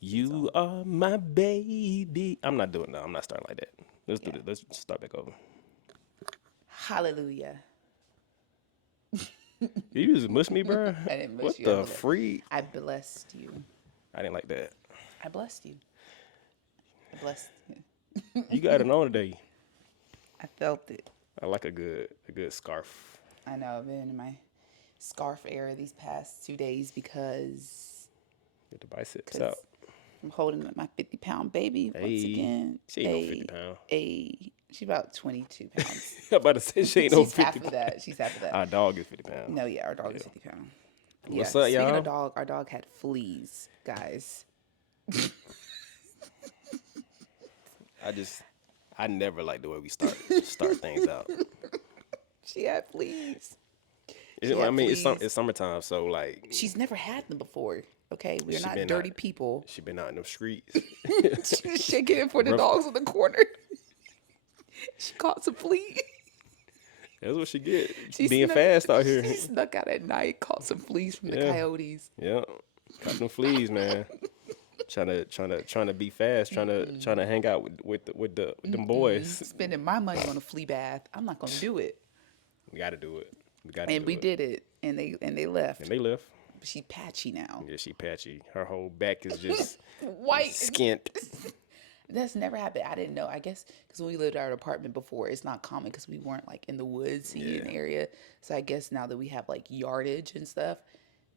You So, are my baby. I'm not doing that. I'm not starting like that. Let's do yeah. this. Let's start back over. Hallelujah. You just mushed me, bro. I didn't miss What you. the freak? I blessed you. I didn't like that. I blessed you. I blessed you. You got it on today. I felt it. I like a good scarf. I know I've been in my scarf era these past 2 days Get the biceps because out. I'm holding my 50-pound baby once Hey, again. she ain't no 50 pound. She's about 22 pounds. I'm about to say she ain't no She's 50 half of pound. that. She's half of that. Our dog is 50 pound. No, yeah, our dog Yeah. is 50 pounds. Yeah. What's up, Speaking of y'all? dog, our dog had fleas, guys. I just, I never like the way we start things out. She had fleas. She I had mean, fleas. it's summertime, so like, She's never had them before. Okay, we're she not been out, dirty people. she been out in the streets. She was shaking it for the Rough. dogs in the corner. She caught some fleas. That's what she get. She Being snuck, fast out here. she snuck out at night, caught some fleas from the Yeah, coyotes. yeah. Got them fleas, man. Trying to be fast. Trying to hang out with them boys. Spending my money on a flea bath. I'm not gonna do it. We got to do it. We got to And do we it. did it, and they And left. they left. She patchy now. Yeah, she patchy. Her whole back is just White. skint. That's never happened. I didn't know. I guess because when we lived at our apartment before, it's not common because we weren't like in the woods Yeah. area. So I guess now that we have like yardage and stuff,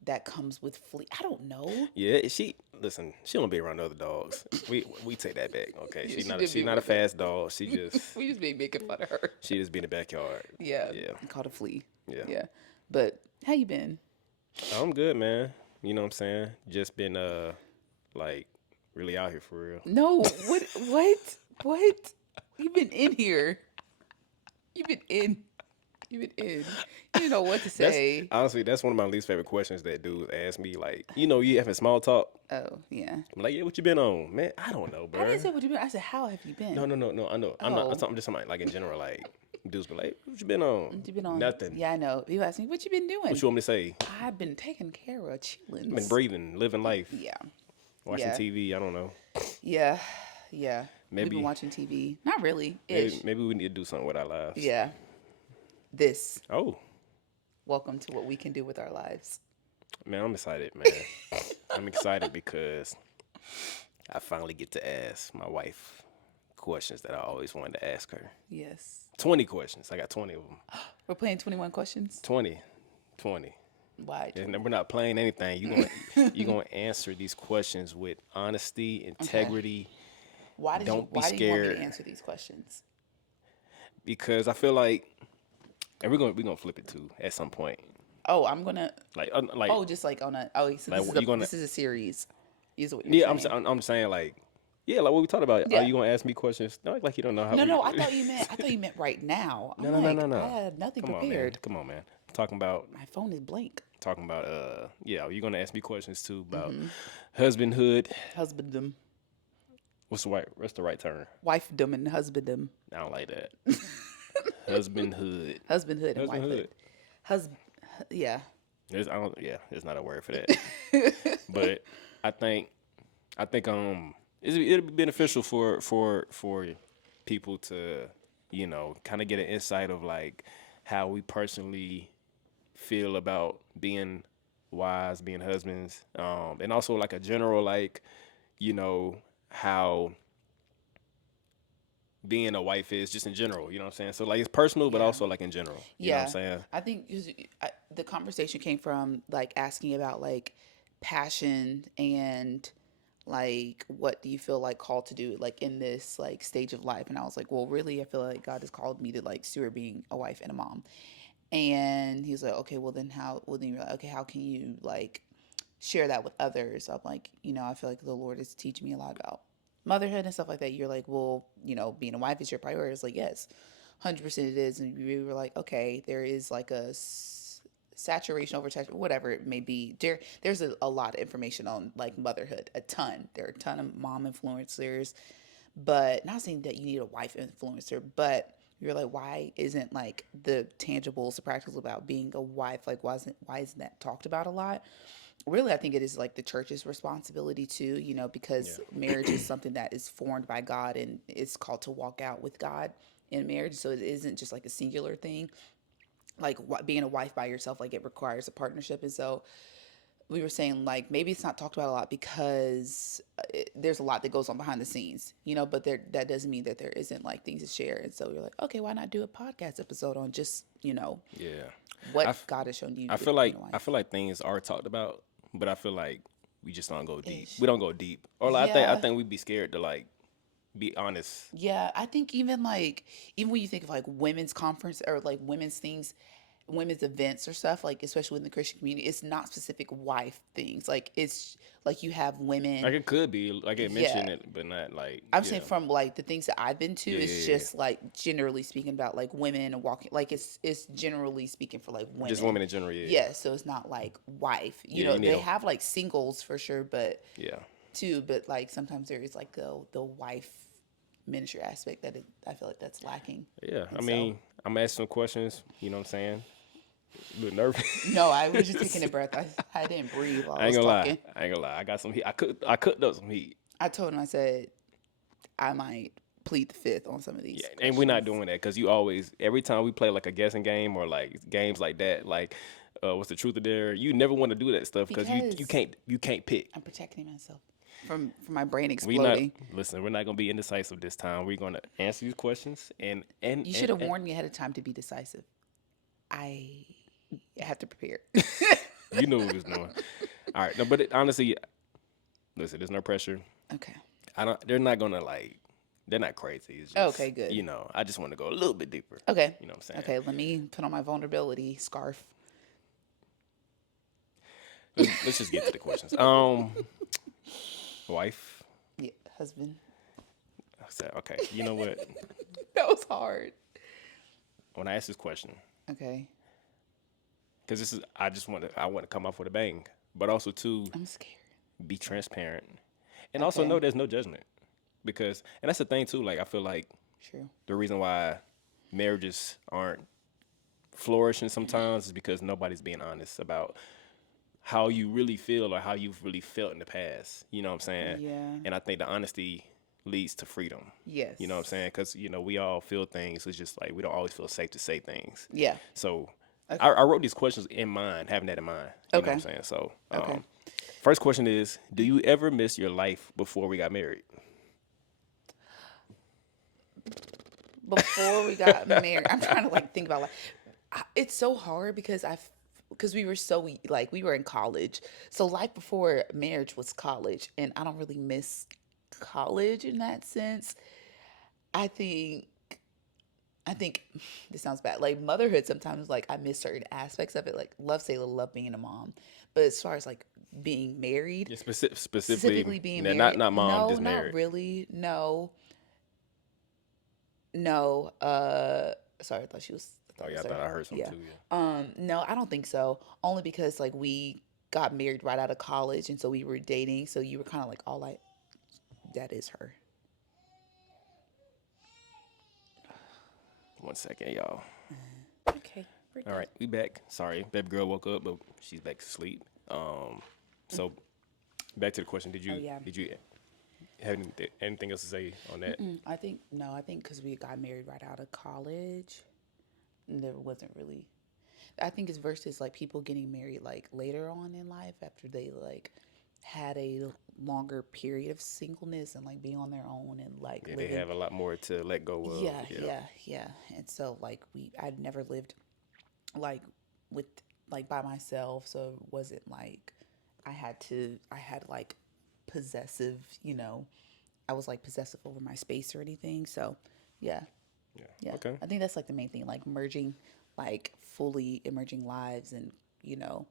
that comes with flea. I don't know. Yeah, she listen. She don't be around other dogs. We take that back. Okay, Yeah, she's she not did be a around that. fast dog. She just We just be making fun of her. she just be in the backyard. Yeah, Yeah, called a flea. yeah. Yeah, but how you been? I'm good, man. You know what I'm saying? Just been like really out here for real. No, what, what, what? You've been in here. You've been in. You've been in. You didn't know what to That's say. honestly that's one of my least favorite questions that dudes ask me. Like, you having small talk. Oh yeah. I'm like, yeah, what you been on, man? I don't know, I bro. didn't say what you been. I said how have you been? No. I know. I'm not. Oh, I'm just talking like in general. Like, dudes be like, what you been on? what you been on? Nothing. Yeah, I know. People ask me what you been What doing. you want me to say? I've been taking care of I've been chillins. breathing, living life, Yeah, watching yeah, TV. I don't know. yeah, yeah. We've been Maybe, watching TV. Not really, ish. maybe we need to do something with our lives. Yeah. This. Oh, Welcome to what we can do with our lives. man, I'm excited, man. I'm excited because I finally get to ask my wife questions that I always wanted to ask her. Yes. 20 questions. I got 20 of them. We're playing 21 questions. 20. 20. Why? And we're not playing anything. You gonna answer these questions with honesty, integrity. Don't be Why do you want me to scared answer these questions? because I feel like, and we're gonna flip it too at some point. Oh, I'm gonna. Like Oh, just like on a. Oh, so like you gonna this is a series. Is what you're yeah. saying. I'm saying like yeah, like what we talked about. Are Yeah. you gonna ask me questions? No, like you don't know how. No, no. I thought you meant. I thought you meant right now. I'm like, No. I had nothing Come on, man. prepared. Come on, man. Talking about My phone is blank. yeah. You're gonna ask me questions too about Mm-hmm. husbandhood. Husbandom, What's the right term? wifedom, and husbandom. I don't like that. Husbandhood. Husbandhood and Husbandhood. wifehood. Husband. Yeah. There's not a word for that. But I think it'll be beneficial for people to kind of get an insight of like how we personally feel about being wives, being husbands, and also like a general like how being a wife is just in general. You know what I'm saying? So like it's personal, but Yeah. also like in general. You know what I'm Yeah, saying? I think the conversation came from like asking about like passion and like what do you feel like called to do like in this like stage of life, and I was like, well, really, I feel like God has called me to like steward being a wife and a mom. And he was like, okay, well then how? Well then you're like, okay, how can you like share that with others? I'm like, I feel like the Lord is teaching me a lot about motherhood and stuff like that. You're like, well, being a wife is your priority. It's like, yes, 100% it is. And we were like, okay, there is like a saturation over whatever it may be. There's a lot of information on like motherhood, a ton. There are a ton of mom influencers, but not saying that you need a wife influencer, but you're like, why isn't like the tangibles, the practicals about being a wife, like why isn't that talked about a lot? really, I think it is like the church's responsibility too, Yeah. because marriage is something that is formed by God and it's called to walk out with God in marriage. So it isn't just like a singular thing. Like being a wife by yourself, like it requires a partnership. And so we were saying like maybe it's not talked about a lot because there's a lot that goes on behind the scenes, but that doesn't mean that there isn't like things to share. And so we are like, okay, why not do a podcast episode on just, Yeah. I, what f- God has shown you I with feel being like a I wife feel like things are talked about, but I feel like we just don't go deep. ish. We don't go deep. Or like, I Yeah. think we'd be scared to like be honest. Yeah, I think even when you think of like women's conference or like women's things, women's events or stuff, like especially in the Christian community, it's not specific wife things. Like it's like you have Like women. it could be like it Yeah, mentioned it, but not like I'm saying yeah. from like the things that I've been to, Yeah, it's yeah, yeah. just like generally speaking about like women and walking. Like it's generally speaking for like Just women. women in general. Yeah, Yeah, so it's not like wife. yeah. You need They a have like singles for sure, but yeah, too. But like sometimes there is like the wife ministry aspect I feel like that's lacking, yeah. I and so mean, I'm asking some questions. You know what I'm saying? A little nervous. no, I was just taking a breath. I didn't breathe while I I ain't was gonna lie. talking. I ain't gonna lie. I got some heat. I cooked up some heat. I told him I said I might plead the fifth on some of Yeah, these and we're not questions doing that because you always every time we play like a guessing game or like games like that, like what's the truth of dare? You never want to do that stuff because you because can't pick. I'm protecting myself from my brain We not exploding. listen. We're not gonna be indecisive this time. We're gonna answer these questions You should have warned me ahead of time to be decisive. I have to prepare. you knew what we was doing. All right, no, but honestly, listen. There's no pressure. Okay. I don't. They're not gonna like. They're not crazy. It's Okay, just good. I just want to go a little bit deeper. Okay. You know what I'm saying? Okay, let me put on my vulnerability scarf. Let's just get to the questions. Wife. Yeah, husband. I said, okay. You know what? That was hard. When I ask this question, Okay. because this is, I want to come off with a bang, but also to I'm scared. be transparent, and also Okay. know there's no judgment, because, and that's the thing too. Like I feel like True. the reason why marriages aren't flourishing sometimes is because nobody's being honest about how you really feel or how you've really felt in the past. You know what I'm saying? Yeah. And I think the honesty leads to freedom. Yes. You know what I'm saying? Because we all feel things. It's just like we don't always feel safe to say things. Yeah. So Okay. I wrote these questions in mind, having that in mind. You know what I'm Okay. saying? So Okay. first question is, do you ever miss your life before we got married? Before we got married, I'm trying to like think about like it's so hard because we were so like we were in college. So life before marriage was college, and I don't really miss college in that sense. I think I think this sounds bad. Like motherhood sometimes like I miss certain aspects of it. Like love Sailor, love being a mom. But as far as like being married, Yeah, specifically specifically, being not married, not mom, no, just not married. really. No. No. Sorry, I thought Oh it yeah, I was her. thought I heard something Yeah. too. Yeah. No, I don't think so. Only because like we got married right out of college and so we were dating, so you were kind of like all like that is her. 1 second, y'all. Okay, we're All good. right, we back. Sorry, baby girl woke up, but she's back to sleep. So back to the question. Oh yeah. Did you have anything else to say on that? I think no, I think because we got married right out of college, there wasn't really. I think it's versus like people getting married like later on in life after they like had a longer period of singleness and like being on their own and like Yeah, they living. have a lot more to let go of. Yeah, Yeah, yeah, yeah. And so like I'd never lived like with like by myself, so it wasn't like I had like possessive, I was like possessive over my space or anything. So yeah, yeah. yeah. Okay. I think that's like the main thing, like merging, like fully emerging lives and, you know,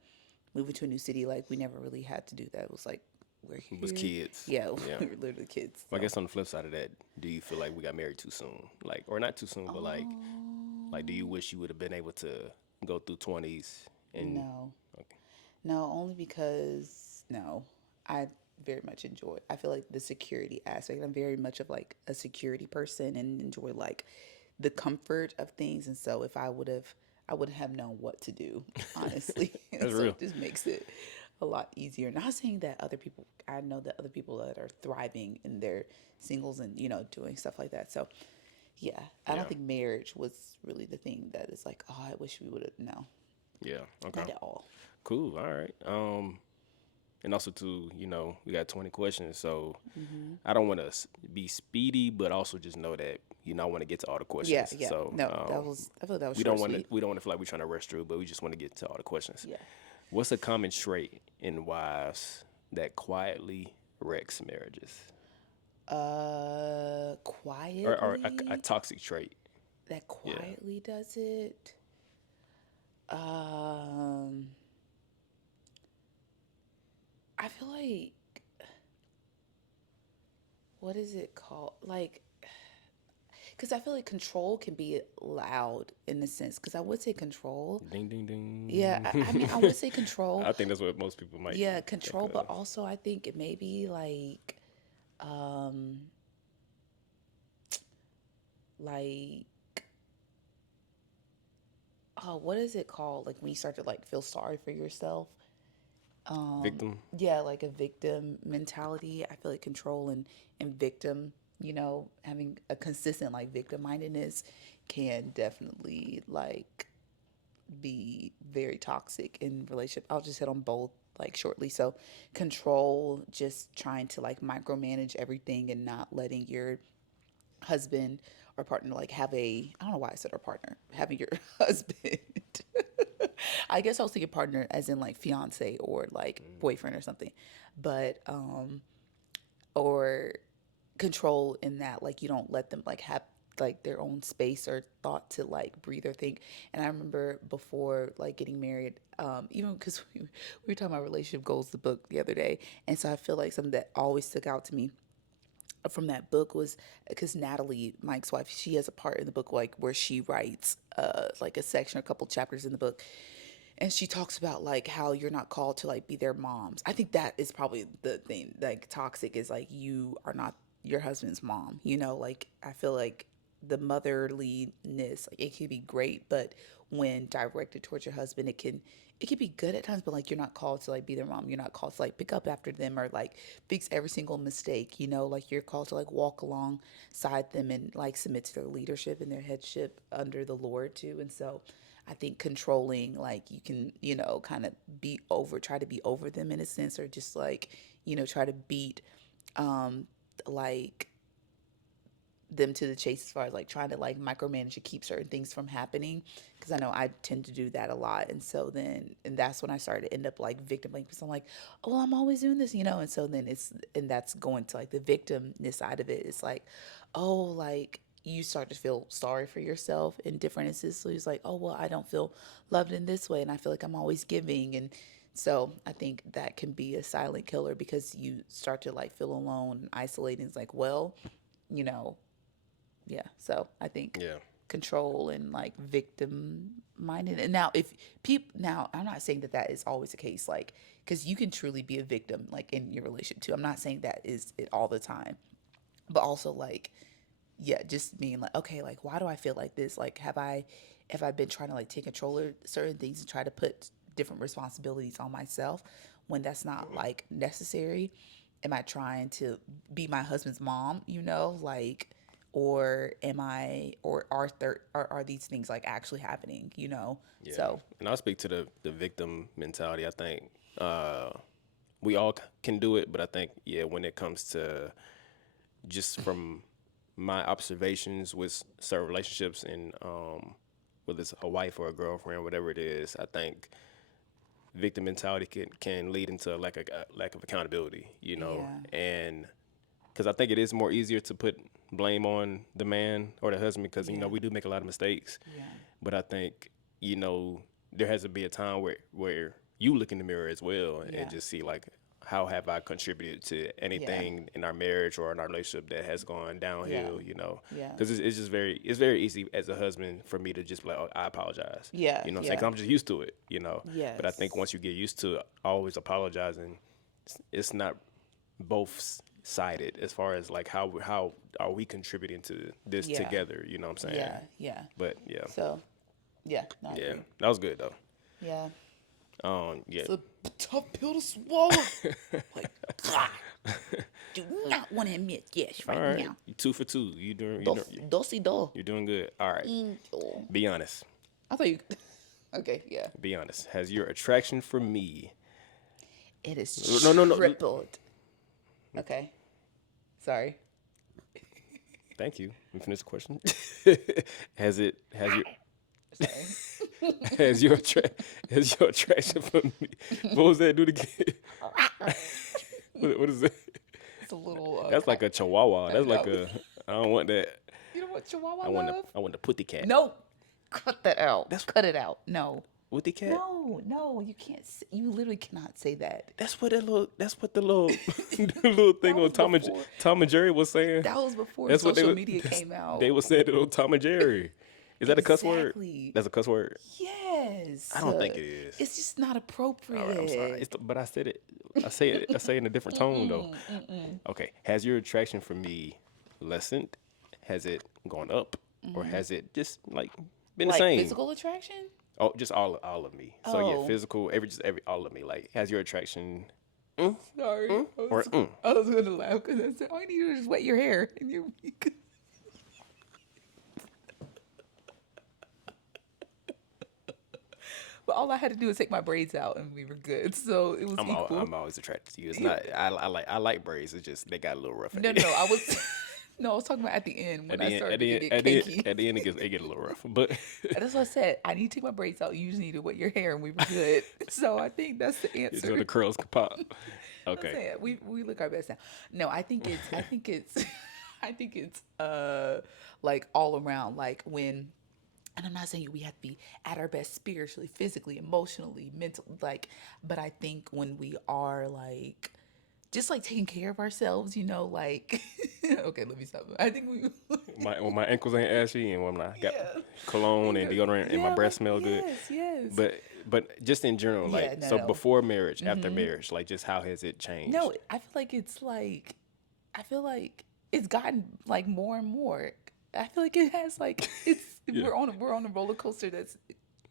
moving to a new city. Like we never really had to do that. It was like, we're It was here. kids. Yeah, Yeah. we were literally kids. Well, I So. guess on the flip side of that, do you feel like we got married too soon? Like, or not too soon, but like, do you Um, wish you would have been able to go through 20s and no, okay, no, only because, no, I very much enjoy, I feel like the security aspect. I'm very much of like a security person and enjoy like the comfort of things. And so if I would have known what to do, honestly. And that's so real. it just makes it a lot easier. Not saying that other people, I know that other people that are thriving in their singles and, doing stuff like that. So, yeah, I don't Yeah. think marriage was really the thing that is like, oh, I wish we would have. No, Yeah. Okay. not at all. Cool. All right. And also too, we got 20 questions, so Hmm. I don't want to be speedy, but also just know that I want to get to all the Yeah, questions. yeah. So No, I feel like that was we short don't and want to sweet. we don't want to feel like we're trying to rush through, but we just want to get to all the questions. Yeah. What's a common trait in wives that quietly wrecks marriages, or a Quietly, toxic trait? that Yeah, quietly does it. Um, I feel like, what is it called? Like, because I feel like control can be loud in a sense. Because I would say control. ding ding Yeah, ding. I mean, I would say control. I think that's what most people might Yeah, think control, but of. also I think it may be um, like, oh, what is it called? Like when you start to like feel sorry for yourself. Victim. Yeah, like a victim mentality. I feel like control and victim, having a consistent like victim mindedness can definitely like be very toxic in relationship. I'll just hit on both like shortly. So control, just trying to like micromanage everything and not letting your husband or partner like have a, I don't know why I said our partner, having your husband. I guess I was thinking partner as in like fiance or like boyfriend or something. But or control in that like you don't let them like have like their own space or thought to like breathe or think. And I remember before like getting married, even because we were talking about relationship goals, the book the other day. And so I feel like something that always stuck out to me from that book was because Natalie, Mike's wife, she has a part in the book like where she writes like a section, a couple chapters in the book, and she talks about like how you're not called to like be their moms. I think that is probably the thing like toxic is like you are not your husband's mom. Like I feel like the motherliness like it can be great, but when directed towards your husband, it can be good at times, but like you're not called to like be their mom. You're not called to like pick up after them or like fix every single mistake. Like you're called to like walk alongside them and like submit to their leadership and their headship under the Lord too. And so I think controlling, like you can, kind of try to be over them in a sense, or just like, try to beat, um, like them to the chase as far as like trying to like micromanage to keep certain things from happening. Because I know I tend to do that a lot. And so then, and that's when I started to end up like victim, like, because I'm like, oh, I'm always doing this, And so then and that's going to like the victimness side of it. It's like, oh, like, you start to feel sorry for yourself in different instances. So he's like, oh, well, I don't feel loved in this way. And I feel like I'm always giving. And so I think that can be a silent killer because you start to like feel alone and isolated. It's like, well, you know, yeah. So I think Yeah. control and like victim minded. And now, if people, now I'm not saying that that is always the case, like, because you can truly be a victim, like in your relationship too. I'm not saying that is it all the time, but also like, yeah, just being like, okay, like, why do I feel like this? Like, have I been trying to like take control of certain things and try to put different responsibilities on myself when that's not like necessary? Am I trying to be my husband's mom, like, or am I, or are these things like actually happening, Yeah, So, and I'll speak to the victim mentality. I think we all can do it, but I think when it comes to just from my observations with certain relationships and whether it's a wife or a girlfriend, whatever it is, I think victim mentality can lead into lack of accountability, yeah, and because I think it is more easier to put blame on the man or the husband because yeah, we do make a lot of mistakes, yeah, but I think there has to be a time where you look in the mirror as well and yeah, just see like how have I contributed to yeah, anything in our marriage or in our relationship that has gone yeah, downhill, yeah, because it's just it's very easy as a husband for me to just be like, oh, I apologize, yeah, you know what I'm saying? yeah, 'Cause I'm just used to it, but I think yes, once you get used to always apologizing, it's not both sided as far as like how are we contributing to this yeah, together, you know what I'm saying? yeah, yeah. But yeah, So, yeah, no, I yeah, agree. that was good though. Yeah. Yeah, So, tough pill to swallow. Like, God, do not want to admit yes All right right, now. you 2 for 2. Dosey do. You're doing good. All right, be honest. I thought you. Okay, yeah. Be honest. Has your attraction for me? It is No, no, no. tripled. Okay. Sorry. Thank you. Let me finish the question. Has your Sorry. has your attraction for me? What was that? Do it again. What is that? It's a little. That's like a chihuahua. That's like know. a. I don't want that. You know what Chihuahua I love? want the putty cat. No. Cut that out. Cut it out. No. Putty cat. No, you can't. You literally cannot say that. That's what the little the little thing on Tom and Jerry was saying. That was before That's what social media came out. They were saying it on Tom and Jerry. Is that a cuss word? Exactly. That's a cuss word. Yes. I don't think it is. It's just not appropriate. All right, I'm sorry. But I said it. I say it in a different tone though. Okay. Has your attraction for me lessened? Has it gone up, or has it just like been the Like same? physical attraction? Oh, just all of me. So yeah, Oh. physical, every all of me. Like, has your attraction Sorry. or I was going to laugh because I said, all you need to do is just wet your hair. And you But all I had to do was take my braids out and we were good. So it was equal. I'm always attracted to you. It's not. I like braids. It's just they got a little rough. No, I was. No, I was talking about at the end when I started to get cakey. At the end, it get a little rough. But That's what I said. I need to take my braids out. You just need to wet your hair, and we were good. So I think that's the answer. so the curls can pop. I'm Okay. saying, we look our best now. No, I think it's I think it's like all around, like when, and I'm not saying we have to be at our best spiritually, physically, emotionally, mentally, like, but I think when we are like just like taking care of ourselves, like okay, let me stop. I think we When my ankles ain't ashy and when I got Yeah. cologne and deodorant and my breath smell good. Yes. But just in general, like Yeah, no, so no. before marriage, after marriage, like just how has it changed? No, I feel like it's gotten like more and more. I feel like it has like it's Yeah. we're on a roller coaster that's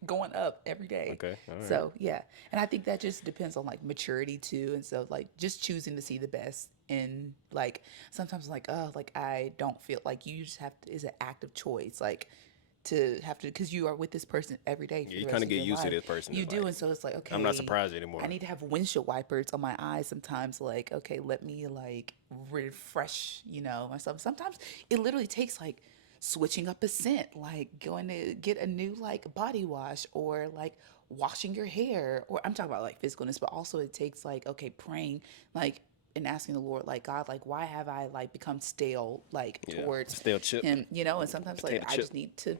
going up every day. Okay, all right. So yeah. And I think that just depends on like maturity too. And so like just choosing to see the best in like sometimes like, oh, like I don't feel like you just have to is an active choice. Like to have to because you are with this person every day. For Yeah, you the kind rest of get your used to life. this person. You It's do, like, and so it's like okay. I'm not surprised anymore. I need to have windshield wipers on my eyes sometimes. Like okay, let me like refresh, myself. Sometimes it literally takes like switching up a scent, like going to get a new like body wash or like washing your hair. Or I'm talking about like physicalness, but also it takes like okay, praying like and asking the Lord, like God, like why have I like become stale like Yeah, towards stale chip. him, and sometimes like Potato I chip. just need to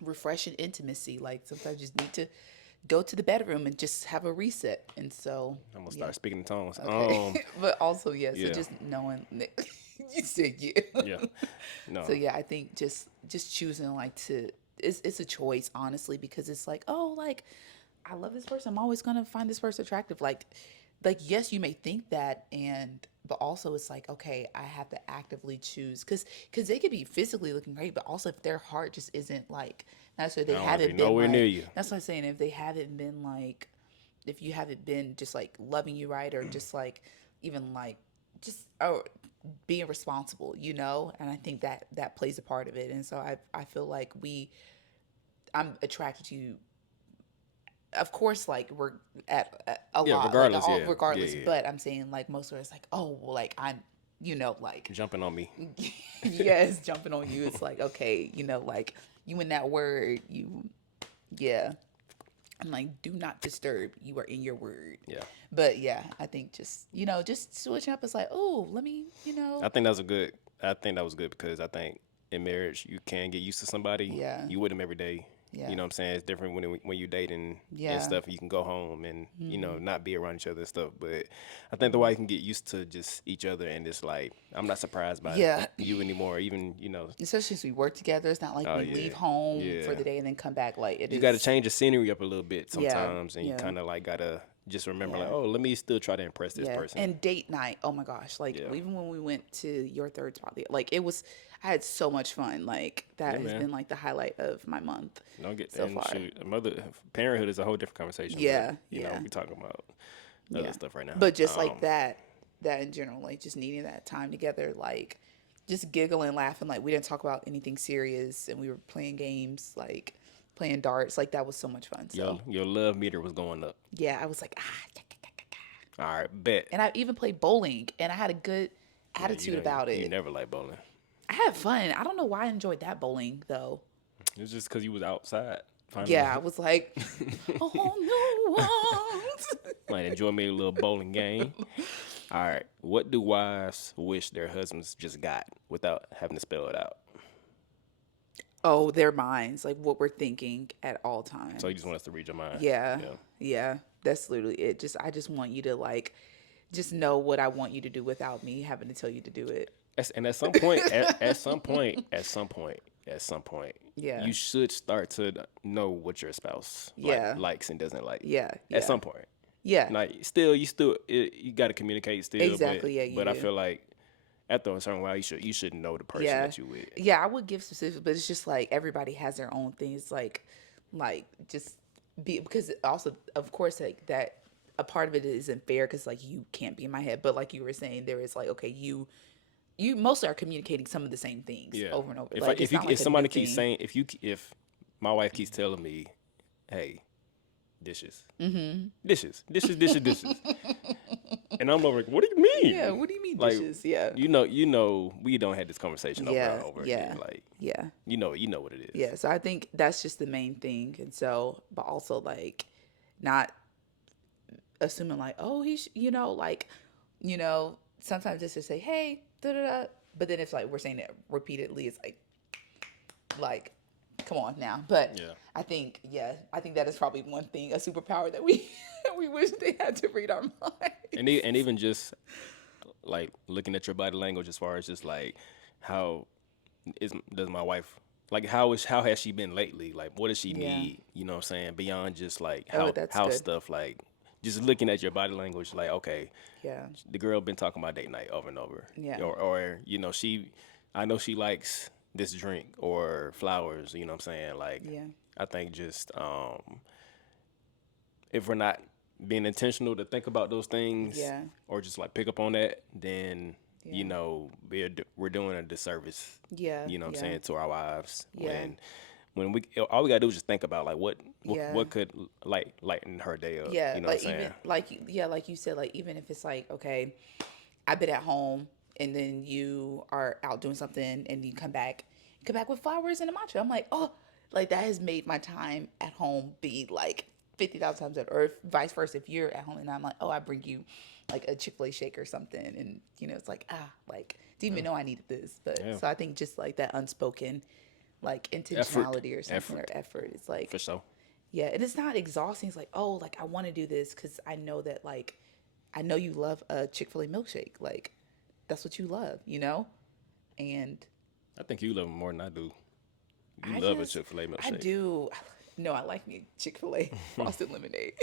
refresh and intimacy. Like sometimes I just need to go to the bedroom and just have a reset. And so I'm gonna yeah. start speaking in tongues. Okay. But also yeah, so yeah. just knowing that you said yeah. Yeah. No. So yeah, I think just choosing like to it's a choice honestly because it's like, oh, like I love this person. I'm always gonna find this person attractive. Like yes, you may think that but also it's like, okay, I have to actively choose because they could be physically looking great, but also if their heart just isn't like that's why they I don't wanna haven't be been nowhere like near you. that's what I'm saying. If they haven't been like if you haven't been just like loving you right or just like even like just being responsible, and I think that plays a part of it. And so I feel like I'm attracted to of course like we're at a Yeah, lot regardless, like, yeah. regardless, Yeah. but I'm saying like most of it's like, oh well, like I'm like Jumping on me. yes, jumping on you. It's like okay, like you in that word, yeah. I'm like, do not disturb. You are in your word. Yeah. But yeah, I think just switching up is like, oh, let me, I think that was good because I think in marriage you can get used to somebody. Yeah. You with them every day. Yeah. You know what I'm saying? It's different when you're dating Yeah. and stuff. You can go home and, not be around each other and stuff. But I think the way you can get used to just each other and it's like, I'm not surprised by Yeah. you anymore. Even, especially since we work together. It's not like Oh, we yeah. leave home Yeah. for the day and then come back. Like you got to change the scenery up a little bit Yeah. sometimes. And Yeah. you kind of like got to just remember like, Yeah. oh, let me still try to impress this person. And date night. Oh my gosh. Like Yeah. even when we went to your third spot, like I had so much fun. Like that Yeah, has man. been like the highlight of my month. Don't get so and far. shoot, parenthood is a whole different conversation. Yeah, but, yeah. we talking about other Yeah. stuff right now. But just like that in general, like just needing that time together, like just giggling, laughing, like we didn't talk about anything serious and we were playing games, like playing darts, like that was so much fun. So Your love meter was going up. yeah, I was like, ah, yeah, yeah, yeah, yeah. All right, bet. And I even played bowling and I had a good Yeah, you attitude know about you it. never like bowling. I had fun. I don't know why I enjoyed that bowling though. It's just because you was outside. Yeah, I Finally, was like, oh no one. might enjoy me a little bowling game. All right, what do wives wish their husbands just got without having to spell it out? Oh, their minds, like what we're thinking at all So you just times. want us to read your mind? Yeah, Yeah. yeah, that's literally it. Just I just want you to like, just know what I want you to do without me having to tell you to do it. And at some point, at some point, Yeah, you should start to know what your spouse yeah, likes and doesn't like. yeah, At yeah, some point, yeah. like you got to communicate still, but Exactly. Yeah, you I do. feel like after a certain while, you should know the person Yeah, that you with. yeah. I would give specifics, but it's just like everybody has their own things. Like just be because also, of course, like that. A part of it isn't fair because like you can't be in my head, but like you were saying, there is like okay, you mostly are communicating some of the same things Yeah. over and over. If I Like if it's you not if like a new somebody keeps thing. saying if my wife keeps telling me, hey, dishes, dishes, and I'm like, what do you Yeah, mean? what do you mean Like, dishes? Yeah. we don't have this conversation over and Yeah, over yeah, again. Like, yeah, you know what it is. yeah. So I think that's just the main thing. And so, but also like not assuming like, oh, like, sometimes just to say, hey, da da da. But then if like we're saying it repeatedly, it's like, come on now. But Yeah. I think, yeah, I think that is probably one thing, a superpower that we we wish they had to read our And minds. even just like looking at your body language as far as just like how does my wife like how has she been lately? Like what does she Yeah. need? You know what I'm saying? Beyond just like Oh, how that's how good. stuff like just looking at your body language like okay, Yeah. the girl been talking about date night over and over. Yeah. Or I know she likes this drink or flowers, you know what I'm saying? Like Yeah. I think just if we're not being intentional to think about those things Yeah. or just like pick up on that, then Yeah. we're doing a disservice. Yeah. You know what I'm Yeah. saying to our wives Yeah. when we all we gotta do is just think about like Yeah. what could lighten her day up. Yeah. You know what Like I'm saying? even like you said, like even if it's like, okay, I've been at home and then you are out doing something and you come back with flowers and a matcha. I'm like, oh, like that has made my time at home be like 50,000 times better. Or vice versa, if you're at home and I'm like, oh, I bring you like a Chick-fil-A shake or something. And, it's like, like, didn't even know I needed this. But Yeah. so I think just like that unspoken, like Effort. intentionality or something or effort is For like, sure. yeah. And it's not exhausting. It's like, oh, like I want to do this because I know that like, I know you love a Chick-fil-A milkshake. Like, that's what you love, And I think you love them more than I do. You I love a just, Chick-fil-A I milkshake. do. No, I like me Chick-fil-A frosted lemonade.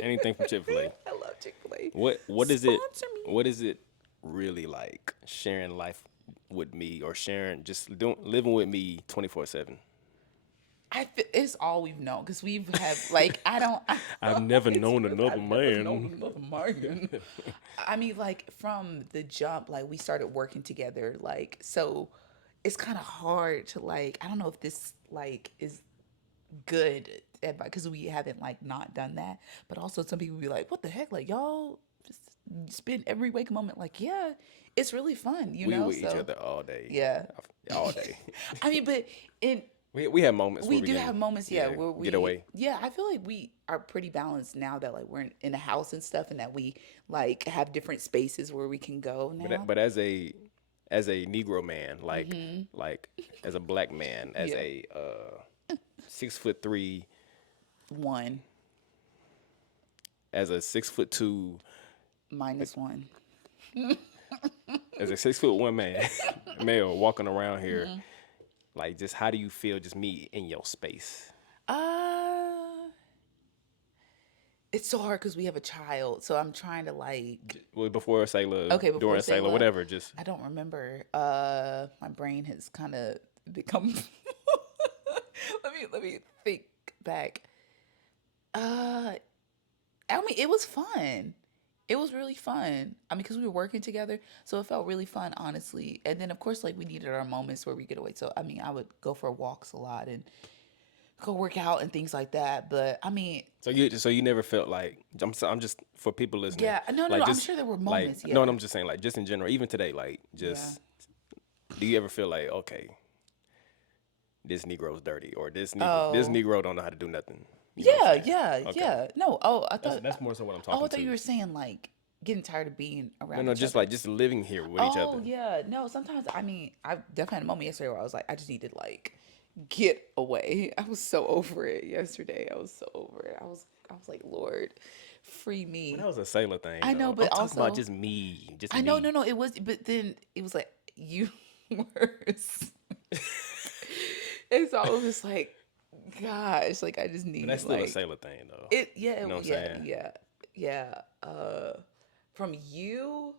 Anything from Chick-fil-A. I love Chick-fil-A. What is it? Sponsor me. What is it really like sharing life with me or sharing just living with me 24/7? It's all we've known because we've had like I don't. I've never It's known really, another I've never man. known another man. I mean, like from the jump, like we started working together, like so. It's kind of hard to like. I don't know if this like is good advice because we haven't like not done that. But also, some people be like, "What the heck? Like y'all just spend every waking moment like, yeah, it's really fun, We with each So other all day, yeah, all day. I mean, but in We have moments where we we do can have moments, yeah, where get we, away. yeah, I feel like we are pretty balanced now that like we're in a house and stuff, and that we like have different spaces where we can go now. But as a Negro man, like as a black man, as Yeah, a 6'3", one as a 6'2", minus one. as a 6'1" man, male walking around here, like just how do you feel just me in your space? Uh, it's so hard because we have a child, so I'm trying to like. Well, before Sailor, Okay, before during Sailor, Sayla, whatever, just I don't remember. My brain has kind of become. Let me think back. Uh, I mean, it was fun. It was really fun. I mean, because we were working together, so it felt really fun, honestly. And then, of course, like we needed our moments where we get away. So, I mean, I would go for walks a lot and go work out and things like that. But I mean, So you never felt like I'm just for people listening, yeah, no, no, like no. I'm just sure there were like moments. no, Yeah, no, I'm just saying like just in general, even today, like yeah. just do you ever feel like okay, this Negro's dirty or this Oh, Negro don't know how to do nothing? You know what I'm yeah, saying? yeah, Okay, yeah. No, oh, that's more so what I'm I talking thought you to. were saying like getting tired of being No, around no, each just other. like just living here with each other. Oh yeah, no. Sometimes I mean, I definitely had a moment yesterday where I was like, I just need to like get away. I was so over it yesterday. I was so over it. I was like, Lord, free But that me. was a sailor thing I know, though. I'm but talking about also just me, just I know, me. no, no. It was, but then it was like you worse, and so I was just like, gosh, like I just But need that's still a like sailor thing though. it. Yeah, You know what I'm yeah, saying? yeah, yeah. From you,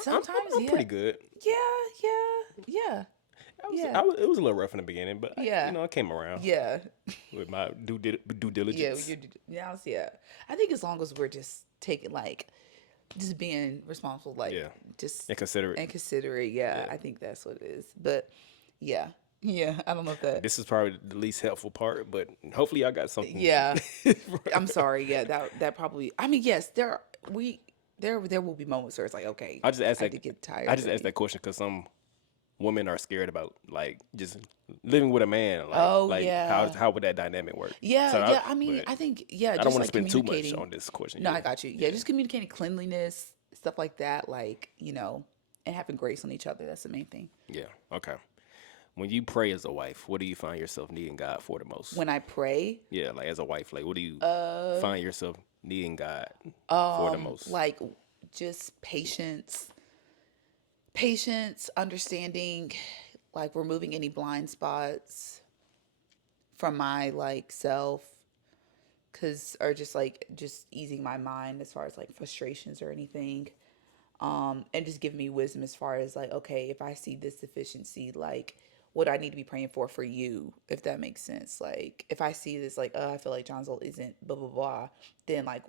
sometimes, I'm yeah, pretty good. yeah, yeah, yeah, yeah. It was a little rough in the beginning, but Yeah, I came around yeah, with my due yeah. diligence. Now, yeah. I think as long as we're just taking like, just being responsible, like Yeah, just and consider it. and considerate. Yeah, Yeah, I think that's what it is. But yeah, yeah. I don't know if like, that. this is probably the least helpful part, but hopefully I got something. Yeah, I'm sorry. Yeah, that probably. I mean, yes, we there will be moments where it's like, okay, I just asked I that. did get I tired just of asked me. that question because some women are scared about like just living with a man. Oh Like yeah, how would that dynamic work? yeah, So, yeah. I mean, but I think yeah, I don't just want to like spend too much communicating. on this question. No, I Yeah, got you. Yeah, yeah. just communicating cleanliness, stuff like that. Like and having grace on each other. That's the main thing. Yeah. Okay. When you pray as a wife, what do you find yourself needing God for the most? When I pray, Yeah, like as a wife, like what do you uh, find yourself needing God for the most? like just patience, understanding, like removing any blind spots from my like self, cause or just like just easing my mind as far as like frustrations or anything. And just giving me wisdom as far as like, okay, if I see this deficiency, like what I need to be praying for you, if that makes sense. Like if I see this, like, I feel like John's isn't blah blah blah, then like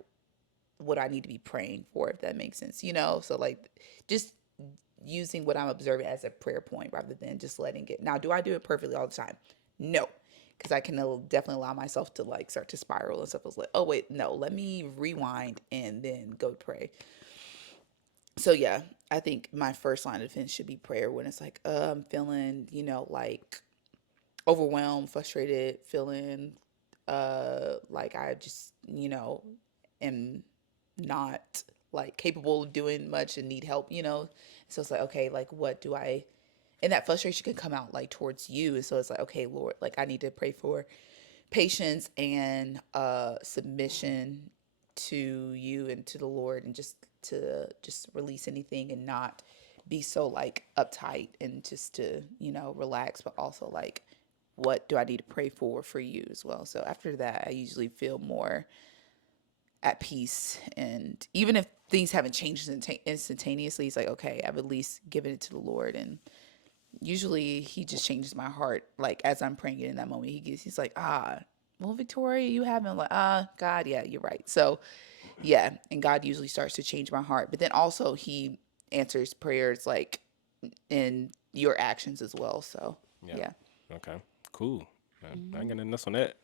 what I need to be praying for, if that makes sense, So like just using what I'm observing as a prayer point rather than just letting it. Now, do I do it perfectly all the time? No, because I can definitely allow myself to like start to spiral and stuff. I was like, oh wait, no, let me rewind and then go pray. So yeah, I think my first line of defense should be prayer when it's like, I'm feeling, like overwhelmed, frustrated, feeling like I just, am not like capable of doing much and need help. So it's like, okay, like what do I and that frustration can come out like towards you. And so it's like, okay, Lord, like I need to pray for patience and submission to you and to the Lord, and just to just release anything and not be so like uptight, and just to, relax, but also like what do I need to pray for you as well. So after that, I usually feel more at peace. And even if things haven't changed instantaneously, it's like, okay, I've at least given it to the Lord. And usually he just changes my heart. Like as I'm praying it in that moment, he's like, well, Victoria, you haven't. I'm like, God, yeah, you're right. So yeah, and God usually starts to change my heart. But then also he answers prayers like in your actions as well. So Yeah. yeah. Okay. Cool. I ain't Mm-hmm. got nothing else on that.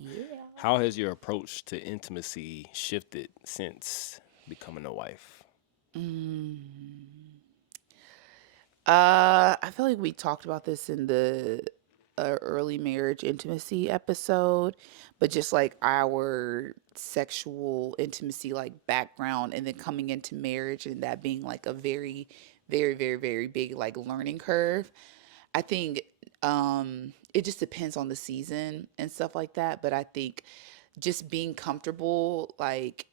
Yeah. How has your approach to intimacy shifted since becoming a wife? Mm. I feel like we talked about this in the early marriage intimacy episode, but just like our sexual intimacy, like background, and then coming into marriage and that being like a very, very, very, very big like learning curve. I think it just depends on the season and stuff like that, but I think just being comfortable like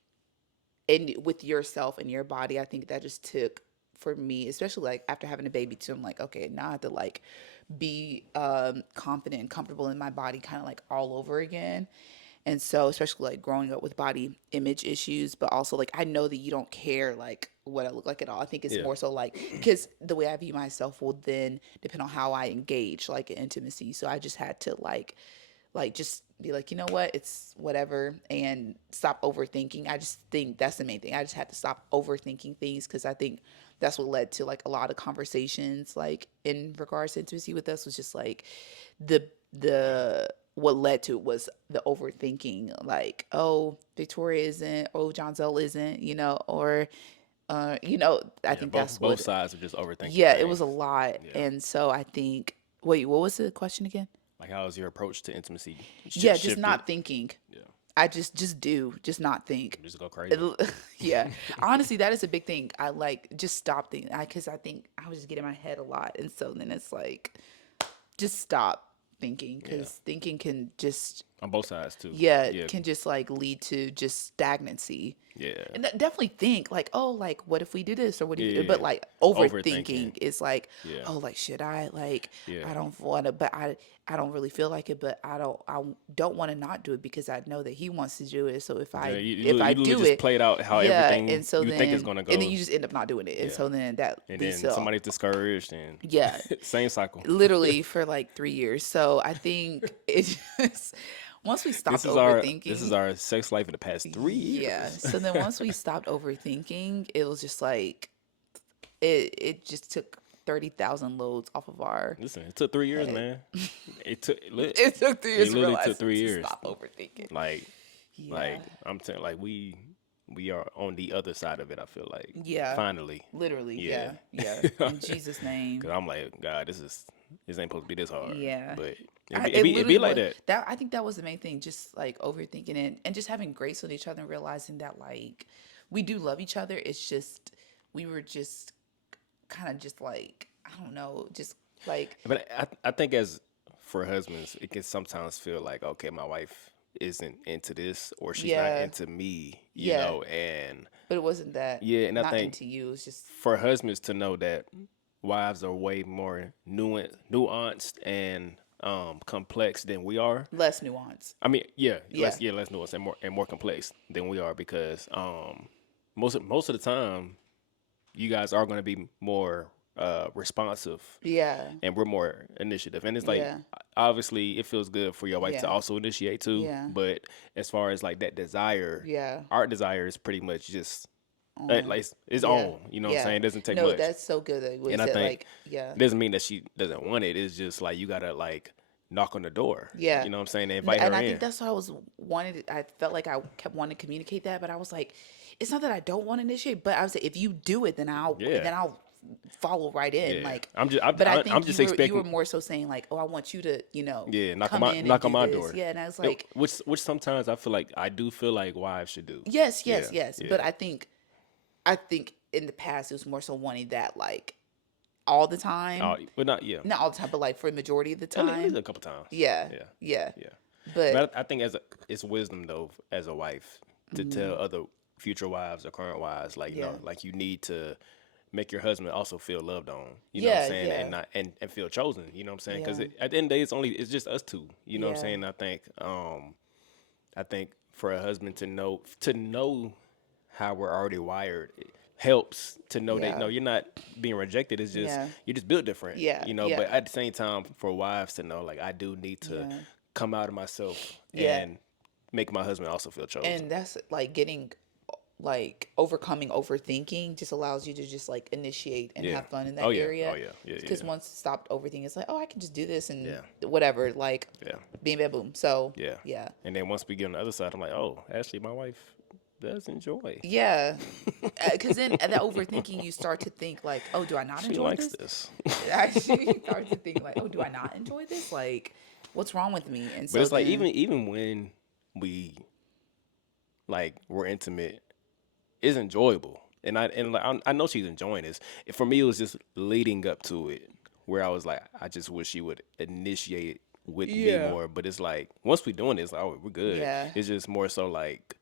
and with yourself and your body, I think that just took for me, especially like after having a baby too. I'm like, okay, now I have to like be confident and comfortable in my body kind of like all over again. And so especially like growing up with body image issues, but also like I know that you don't care like what I look like at all. I think it's Yeah. more so like because the way I view myself will then depend on how I engage like in intimacy. So I just had to like like just be like, you know what, it's whatever, and stop overthinking. I just think that's the main thing. I just had to stop overthinking things, because I think that's what led to like a lot of conversations like in regards to intimacy with us, was just like the what led to it was the overthinking, like, oh, Victoria isn't, oh, John Zell isn't, or I Yeah, think both that's both what, sides are just overthinking yeah, it was a things. lot. Yeah. And so I think, wait, what was the question again? Like, how has your approach to intimacy Yeah, just shifted? not thinking. Yeah. I just not think. Just go crazy. It'll- yeah, honestly, that is a big thing. I like just stop thinking, because I think I was just getting in my head a lot, and so then it's like just stop thinking, Yeah. because thinking can just, On both sides too. yeah, Yeah. can just like lead to just stagnancy. Yeah. And definitely think like, oh, like what if we do this, or what if we do, Yeah. but like Overthinking. overthinking is like, Yeah. oh, like should I, like, Yeah. I don't want to, but I don't really feel like it, but I don't want to not do it, because I know that he wants to do it. So if Yeah. I You if I literally do just it, played out how yeah, everything and so you think is then gonna and go. then you just end up not doing it, and Yeah. so then that And leads then to, somebody's discouraged and yeah, same cycle. literally for like 3 years. So I think it just, once we This stopped is overthinking, our sex life in the past 3 years. yeah. So then once we stopped overthinking, it was just like it just took 30,000 loads off of our Listen, it took 3 years, head. man. It took It took 3 years it to literally realize took three to years. stop overthinking. Like Yeah. I'm saying, like we are on the other side of it. I feel like Yeah. finally, Literally. yeah. Yeah. Yeah. In Jesus' name. Cause I'm like, God, this ain't supposed to be this hard. Yeah. But It it literally be like was that. that. I think that was the main thing, just like overthinking it, and just having grace with each other, and realizing that like we do love each other. It's just we were just kind of just like, I don't know, just like, But I think as for husbands, it can sometimes feel like, okay, my wife isn't into this or she's not yeah, into me, yeah. and But it wasn't that yeah, and I not think into you. It's just, for husbands to know that wives are way more nuanced and complex than we are. less nuance. I mean, Yeah. less nuanced and more complex than we are because most of the time you guys are going to be more responsive Yeah. and we're more initiative. And it's like Yeah. obviously it feels good for your wife to Yeah. also initiate too, Yeah. but as far as like that desire, Yeah. our desire is pretty much just On. like it's Yeah. on. You know what I'm Yeah. saying? It doesn't take No, much. that's so good that we And I said think like, yeah. it doesn't mean that she doesn't want it. It's just like you gotta like knock on the door. Yeah. You know what I'm saying? And invite And her I think in. that's why I was wanted. I felt like I kept wanting to communicate that, but I was like, it's not that I don't want to initiate, but I was like, if you do it, Yeah. then I'll follow right in. Yeah. Like, But I think I'm just you were expecting. more so saying like, oh, I want you to, Yeah, come in and knock on do my this. door. Yeah, and I was Yeah, like, which sometimes I do feel like wives should do. yes, Yeah, yes, yes. yeah. But I think in the past it was more so wanting that like all the time. But not yeah. Not all the time, but like for the majority of the At least time. a couple times. Yeah. Yeah. Yeah. Yeah. But But I think it's wisdom though as a wife to tell other future wives or current wives like Yeah. like you need to make your husband also feel loved on. You know what Yeah, I'm saying? yeah. And not and feel chosen. You know what I'm saying? Because Yeah. at the end of the day, it's just us two. You know what I'm Yeah. saying? I think for a husband to know how we're already wired it helps to know that Yeah. no, you're not being rejected. It's just Yeah. you're just built different. Yeah, You know, yeah. but at the same time, for wives to know like I do need to Yeah. come out of myself Yeah. and make my husband also feel chosen. and that's like getting like overcoming overthinking just allows you to just like initiate and Yeah. have fun in that Oh, yeah. area. Oh, yeah. Yeah, Because yeah. once you stopped overthinking, it's like, oh, I can just do this and Yeah. whatever, like Yeah. bing bam boom. So Yeah. yeah. And then once we get on the other side, I'm like, oh, actually, my wife does enjoy. Yeah. Because then at that overthinking, you start to think like, oh, do I not She enjoy likes this? this. Actually, you start to think like, oh, do I not enjoy this? Like, what's wrong with me? And so But it's like then, even when we like we're intimate, it's enjoyable. And I know she's enjoying this. For me, it was just leading up to it, where I was like, I just wish she would initiate it with me Yeah. more. But it's like once we doing this, oh, we're good. Yeah. It's just more so like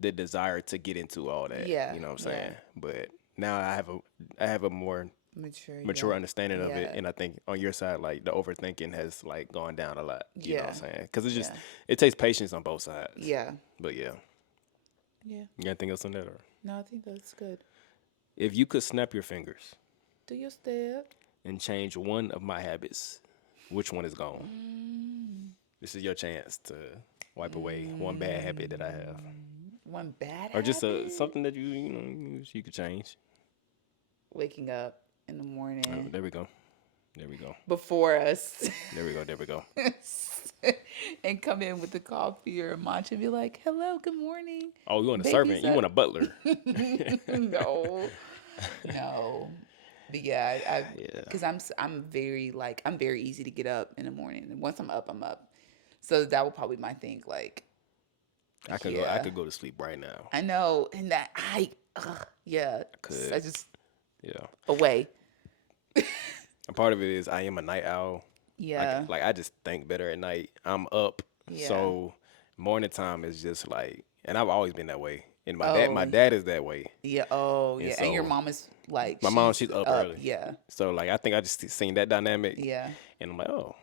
the desire to get into all that. Yeah, You know what I'm yeah. saying? But now I have a more mature yeah. understanding of it, Yeah. and I think on your side, like the overthinking has like gone down a lot. You know what I'm Yeah. saying? Because it's just Yeah. it takes patience on both sides. Yeah. But yeah, Yeah. you got anything else on that? Or No, I think that's good. if you could snap your fingers Do your step. and change one of my habits, which one is gone? This is your chance to wipe away one bad habit that I have, One bad or just habit. something that you could change. Waking up in the morning There we go. There we go. before us There we go. There we go. and come in with the coffee or matcha and be like, hello, good morning. Oh, you want a Baby's servant? You up. want a butler? No, no. But yeah, I Yeah. because I'm very like I'm very easy to get up in the morning. And once I'm up, I'm up. So that would probably be my thing. Like, I could go. I yeah, could go to sleep right now. I know, and that yeah, I could. I just Yeah. away. A part of it is I am a night owl. Yeah, I just think better at night. I'm up, yeah. so morning time is just like, and I've always been that way. And my Oh, dad is that way, yeah. Oh, and yeah. And your so mom is like my mom, she's she's up up. early. Yeah, So like I think I just seen that dynamic, yeah, and I'm like, oh,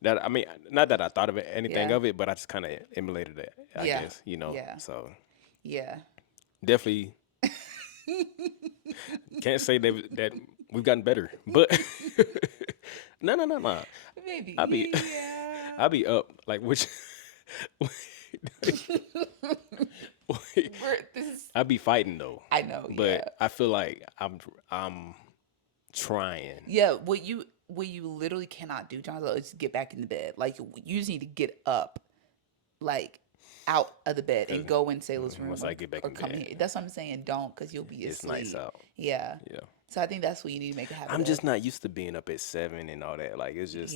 that I mean, not that I thought of it, anything yeah, of it, but I just kind of emulated it, I yeah, guess, you know. yeah, So yeah. definitely can't say that we've gotten better, but no. Maybe. I be Yeah. I be up like which. This is. I be fighting though, I know. Yeah. but I feel like I'm trying. Yeah. What you literally cannot do, John, is get back in the bed. Like you just need to get up, like out of the bed and 'Cause, go in Sailor's room once I get back or in come bed, here. That's what I'm saying. Don't, because you'll be it's nice asleep. out. Yeah. Yeah, So I think that's what you need to make a habit I'm of. just not used to being up at 7 and all that.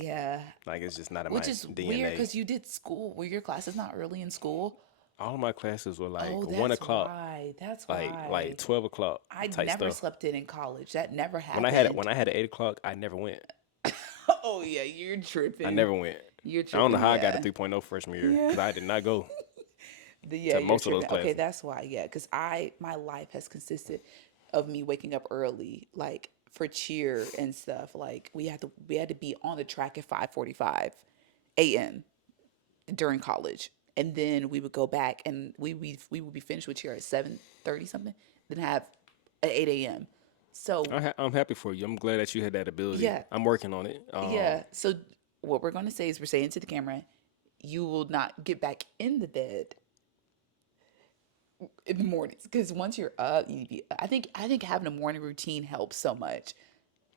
Yeah. Like it's just not in Which my is weird DNA. because you did school. Were your classes not early in school? All of my classes were like Oh, 1 o'clock, That's like why. 12 o'clock I type never stuff. slept in college. That never When happened. I had an 8 o'clock, I never went. Oh yeah, you're I tripping. never went. You're I don't know tripping. how I got a Yeah. 3.0 freshman year Yeah. because I did not go Yeah, to you're most of those tripping. Okay, classes. that's why. Yeah, because my life has consisted of me waking up early, like for cheer and stuff. Like we had to be on the track at 5:45 a.m. during college, and then we would go back and we would be finished with cheer at 7:30 something, then have at 8 a.m. So I'm happy for you. I'm glad that you had that ability. yeah, I'm working on it. yeah. So what we're gonna say is we're saying to the camera, you will not get back in the bed in the mornings because once you're up, you need to be. I think having a morning routine helps so much.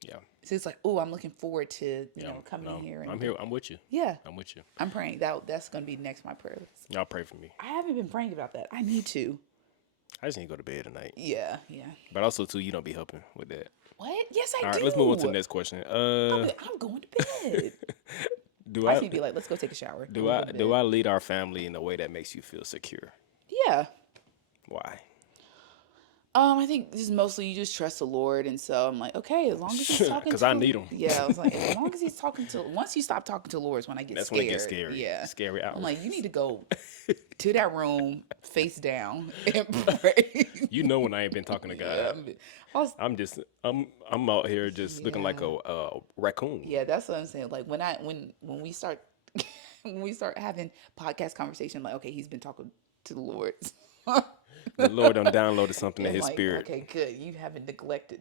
Yeah, So it's like, oh, I'm looking forward to yeah. coming in No, here I'm and here. I'm with you. yeah, I'm with you. I'm praying that's gonna be next on my prayer list. Y'all pray for me. I haven't been praying about that. I need to. I just need to go to bed tonight. Yeah, yeah. But also too, you don't be helping with that. What? Yes, I All right, let's move on to the do. next question. I'm going to bed. Do I I just need to be like, let's go take a shower. And do we I go to do bed. I lead our family in a way that makes you feel secure? Yeah. Why? I think just mostly you just trust the Lord, and so I'm like, okay, as long as he's talking Because to I the, need them. yeah, I was like, as long as he's talking to, once you stop talking to the Lord is when I get That's when it gets scared. scary. Yeah, Scary I'm hour. like, you need to go to that room face down and pray. You know when I ain't been talking to Yeah, God. I was, I'm out here just looking like yeah, a raccoon. yeah, that's what I'm saying. Like when we start when we start having podcast conversation, I'm like, okay, he's been talking to the Lord. The Lord done downloaded something Yeah, in I'm His like, spirit, okay, good. You haven't neglected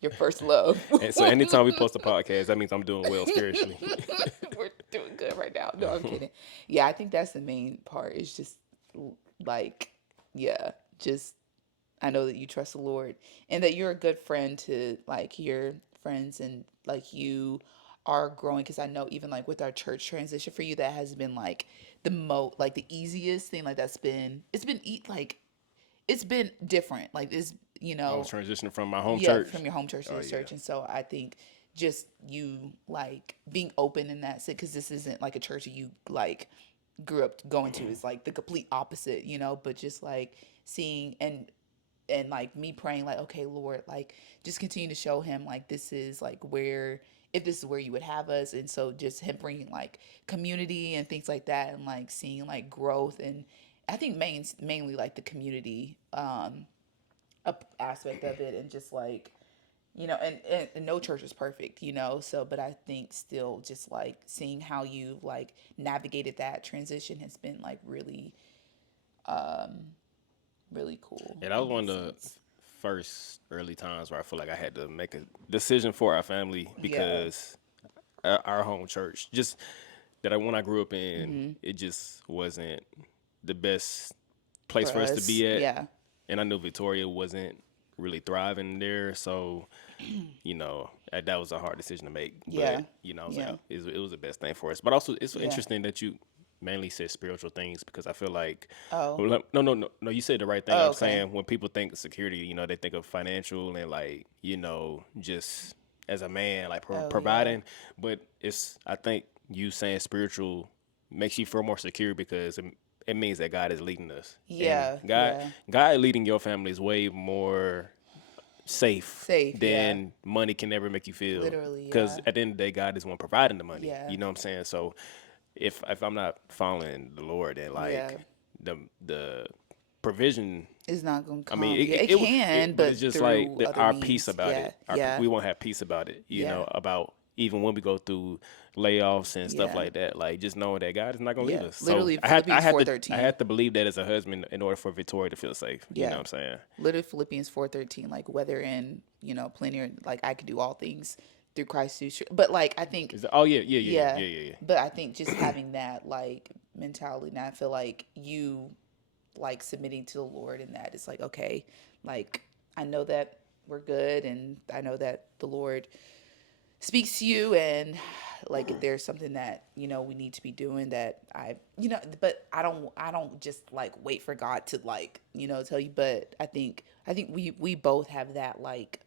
your first love. and so anytime we post a podcast, that means I'm doing well spiritually. We're doing good right now. No, I'm kidding. Yeah, I think that's the main part. It's just like, yeah, just I know that you trust the Lord and that you're a good friend to like your friends and like you are growing because I know even like with our church transition for you that has been like the easiest thing like like it's been different like it's I was transitioning from my home yeah church. from your home church to Oh this yeah, church and so I think just you like being open in that sense because this isn't like a church that you like grew up going to is like the complete opposite but just like seeing and like me praying like okay Lord like just continue to show him like this is like where if this is where you would have us and so just him bringing like community and things like that and like seeing like growth and I think mainly like the community aspect of it and just like and no church is perfect so but I think still just like seeing how you like navigated that transition has been like really really cool yeah. That was in one that of the sense. first early times where I feel like I had to make a decision for our family Yeah. because our home church just when I grew up in, it just wasn't the best place For for us to us, be at. yeah, And I knew Victoria wasn't really thriving there, so that was a hard decision to make. But yeah, I was like, yeah. it was the best thing for us. But also, it's Yeah. interesting that you mainly said spiritual things because I feel like, Oh. well, no, you said the right thing. Oh, I'm okay. saying when people think of security, they think of financial and like just as a man like Oh, yeah. providing. But I think you saying spiritual makes you feel more secure because it means that God is leading us, and Yeah, God yeah. God leading your family is way more safe Safe, yeah. than money can ever make you feel. Literally, Because yeah. at the end of the day, God is one providing the money. Yeah. You know what I'm saying? So if I'm not following the Lord, then Yeah. like the provision. It's not gonna I mean, come. Yeah, it can, but it's but just like through other our peace means. about Yeah. it. Yeah. We won't have peace about it. Yeah. About even when we go through layoffs and stuff Yeah. like that. Like just knowing that God is not gonna leave Yeah. us. So Literally Philippians I 4:13. had to believe that as a husband in order for Victoria to feel safe. You know Yeah. what I'm saying? Literally Philippians 4:13. Like whether in, plenty or like I could do all things through Christ who but like I think Oh yeah, yeah, yeah, yeah. yeah, yeah, yeah. But I think just having that like mentality now I feel like you like submitting to the Lord and that it's like, okay, like I know that we're good and I know that the Lord speaks to you and like if there's something that, we need to be doing that but I don't just like wait for God to like, tell you, but I think we both have that like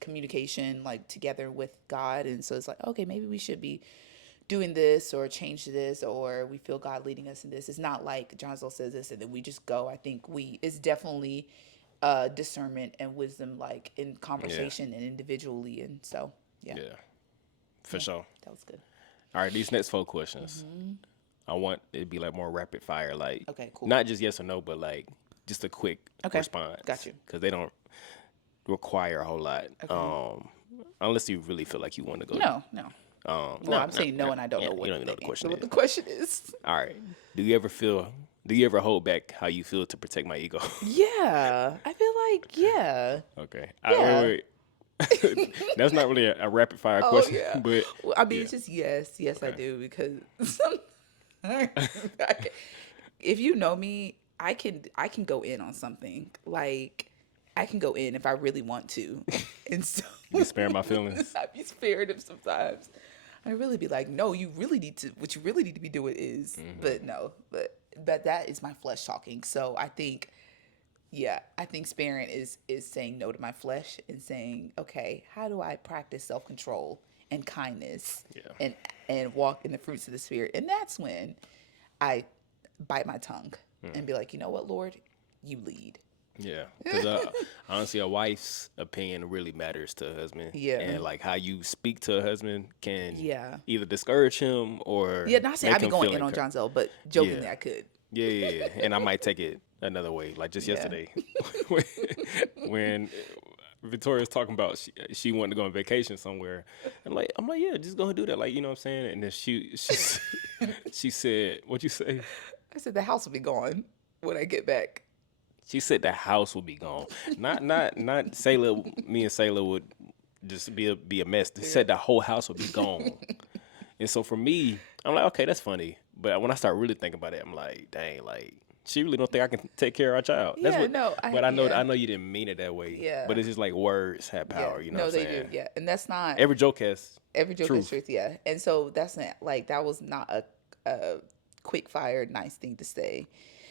communication like together with God and so it's like, okay, maybe we should be doing this or change this or we feel God leading us in this. It's not like Johnsville says this and then we just go. I think it's definitely discernment and wisdom like in Yeah, conversation and individually and so yeah. yeah, for Yeah. sure. That was good. All right, these next 4 questions, I want it to be like more rapid fire, like Okay, cool. not just yes or no, but like just a quick Okay. Got response you. because they don't require a whole lot. Okay. Unless you really feel like you want to go. No, no. Well, I'm No, saying no no, and I don't yeah, know you what don't even know what the question what the is. question is. All right. Do you ever hold back how you feel to protect my ego? Yeah. I feel like yeah. Okay. Yeah. Wait, wait. That's not really a rapid fire Oh question, yeah. but Well, I mean, yeah. it's just yes, yes, I Okay. do because if you know me, I can go in on something. Like I can go in if I really want to, and so You be sparing my feelings. I be spared of sometimes. I really be like, no, you really need to. What you really need to be doing is, but no, but that is my flesh talking. So I think yeah, I think sparing is saying no to my flesh and saying, okay, how do I practice self-control and kindness Yeah. and walk in the fruits of the spirit? And that's when I bite my tongue and be like, you know what, Lord, you lead. Yeah, because honestly, a wife's opinion really matters to a husband, Yeah. and like how you speak to a husband can Yeah. either discord him or Yeah, not saying I make be him going feel in on encouraged. John Zell, but Yeah, jokingly I could. yeah, yeah, yeah. And I might take it another way, like just Yeah. yesterday when when Victoria's talking about she wanted to go on vacation somewhere. I'm like, yeah, just go and do that, like you know what I'm saying. And then she said, "What you say?" I said the house will be gone when I get back. She said the house would be gone. Not Sailor. Me and Sailor would just be a mess. They said the whole house would be gone. And so for me, I'm like, okay, that's funny. But when I start really thinking about it, I'm like, dang, like she really don't think I can take care of our child. That's Yeah, what. no, But yeah. I know you didn't mean it that way. Yeah. But it's just like words have Yeah. power. You know No, what I'm they do. saying? Yeah. And that's not Every joke has every joke is truth. truth. Yeah. And so that's not like that was not a quick fire nice thing to say.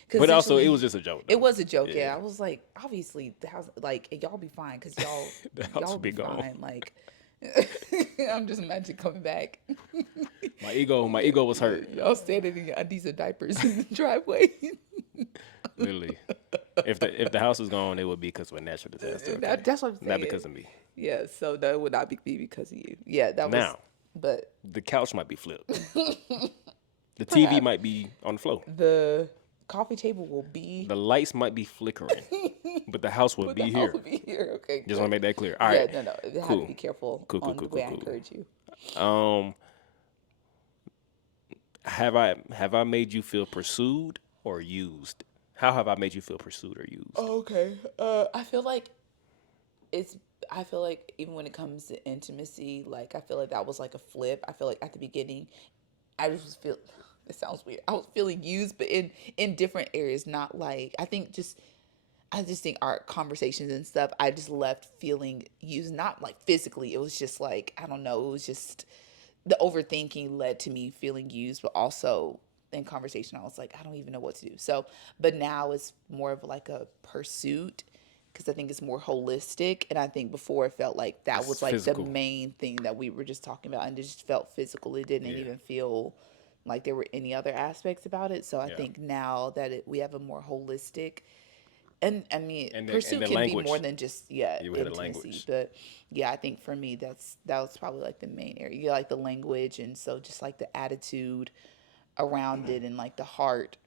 Because But also, it usually was just a joke. it Though. was a joke. Yeah. Yeah, I was like, obviously the house like y'all be fine because y'all the house y'all would be be gone. fine. Like I'm just imagining coming back. My ego was hurt. Y'all standing in your undies and diapers in the driveway. Literally. If the house was gone, it would be because of a natural disaster. Okay, That's what I'm not saying. because of me. Yeah, so that would not be because of you. Yeah, that was Now, but the couch might be flipped. The TV perhaps might be on the floor. the coffee table will be The lights might be flickering, but the house will but the be house here. will be here. Okay, Just want to good. make that clear. All Yeah, right, no. You have to cool, be careful cool, cool, on cool, the cool, way I cool. encourage you. Um, have I made you feel pursued or used? How have I made you feel pursued or used? Okay. I feel like it's I feel like even when it comes to intimacy, like I feel like that was like a flip. I feel like at the beginning, I just was feel. It sounds weird. I was feeling used, but in different areas, not like I think just I just think our conversations and stuff, I just left feeling used, not like physically. It was just like, I don't know, it was just the overthinking led to me feeling used, but also in conversation, I was like, I don't even know what to do. So, but now it's more of like a pursuit because I think it's more holistic. And I think before it felt like that It's was like the physical. main thing that we were just talking about and it just felt physical. It didn't Yeah. even feel like there were any other aspects about it. So I Yeah. think now that we have a more holistic and I mean, And pursuit the can be more language. than just yeah Yeah, we had a intimacy, language. but yeah, I think for me that was probably like the main area. You like the language, and so just like the attitude around it, and like the heart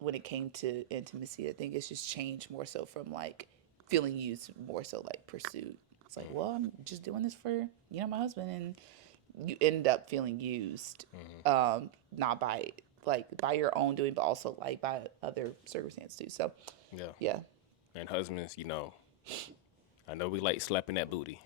when it came to intimacy. I think it's just changed more so from like feeling used more so like pursuit. It's like, well, I'm just doing this for my husband, and you end up feeling used, not by like by your own doing, but also like by other circumstances too. So Yeah. yeah. And husbands, I know we like slapping that booty,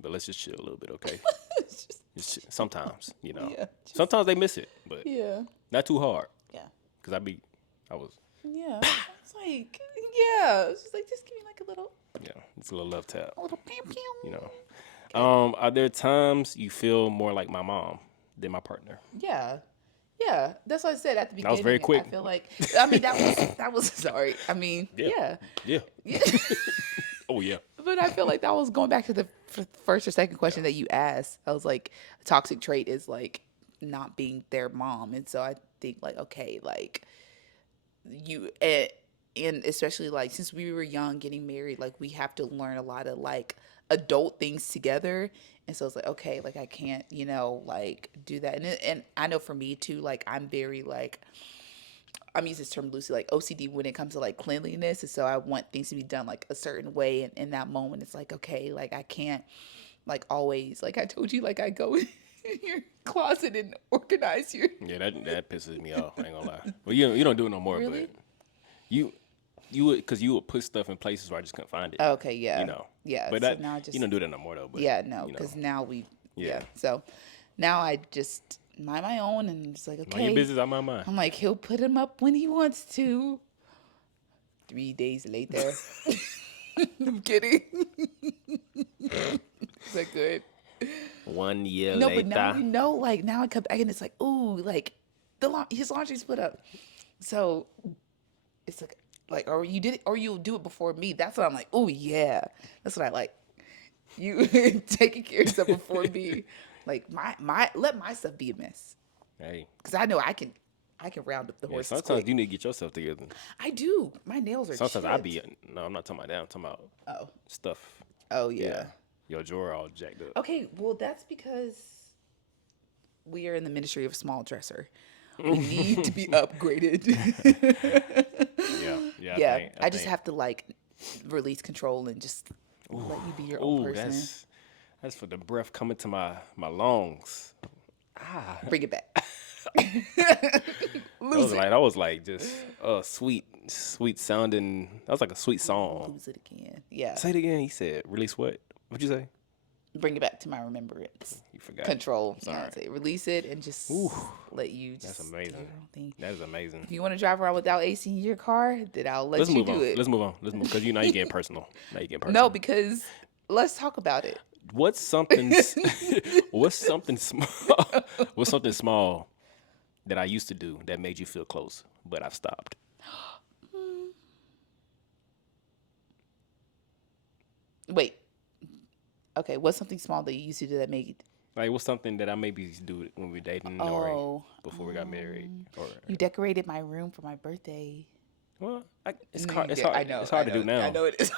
but let's just chill a little bit, okay? It's just Sometimes, yeah, just sometimes they miss it, but yeah, not too hard. yeah, Cause I was, yeah. It's like yeah, it's just like just give me like yeah, it's a little love tap, a little pew pew. you know. Okay. Are there times you feel more like my mom than my partner? Yeah, yeah. That's what I said at the That was very beginning. I quick. feel like I mean that was sorry. I mean Yeah, yeah, yeah. yeah. Oh yeah, But I feel like that was going back to the first or second yeah. question that you asked. I was like, a toxic trait is like not being their mom, and so I think like okay, like you and especially like since we were young getting married, like we have to learn a lot of like adult things together, and so it's like okay, like I can't like do that, and I know for me too, like I'm very like I'm using this term loosely, like OCD when it comes to like cleanliness. And so I want things to be done like a certain way. And in that moment, it's like, okay, like I can't like always, like I told you, like I go in your closet and organize your. Yeah, that pisses me off. I ain't gonna lie. Well, you don't do it no more, but Really? you you would because you would put stuff in places where I just couldn't find it. Okay, You yeah. know, Yeah. but So that now I you just, don't do that no more though. But yeah, no, because now yeah, yeah. So now I just mind my own and it's like, mind your okay. business, I'm on mine. I'm like, he'll put him up when he wants to. 3 days later. I'm kidding. Is that good? 1 year No, but now later, you know, like now I come back and it's like, ooh, like his laundry split up. So it's like, or you did it, or you'll do it before me. That's what I'm like. Oh yeah, that's what I like. You taking care of stuff before me. Like let my stuff be a mess hey, because I know I can round up the yeah. horses Sometimes you quick. need to get yourself together. I do. My nails are Sometimes I chipped. be no, I'm not talking about that. I'm talking about Oh, stuff. oh Yeah, yeah. your drawer all jacked up. Okay, well that's because we are in the ministry of small dresser. We need to be upgraded. Yeah, yeah. Yeah, I I just think. have to like release control and just let you be your own Ooh, person. that's for the breath coming to my lungs. Ah, Bring it back. that was Lose it. like that was like just sweet sounding. That was like a sweet song. Lose it again. Yeah. Say it again. He said, "Release what? What'd you say? Bring it back to my remembrance. You forgot. Control. Yeah, Sorry. say release it and just Ooh, let you that's just do amazing. your own thing. That is amazing. If you want to drive around without AC in your car, then I'll Let's let you move do on. it. Let's move on. Let's move because you getting personal. Now you getting No, personal. because let's talk about it. What's something? What's something small? What's something small that I used to do that made you feel close, but I've stopped? Wait. Okay, what's something small that you used to do that made Like, what's something that I maybe used to do when we were dating or oh before we got married? Or you decorated my room for my birthday. well, it's No, hard. you It's did. hard. I know. It's I hard to do know. I now. know it is.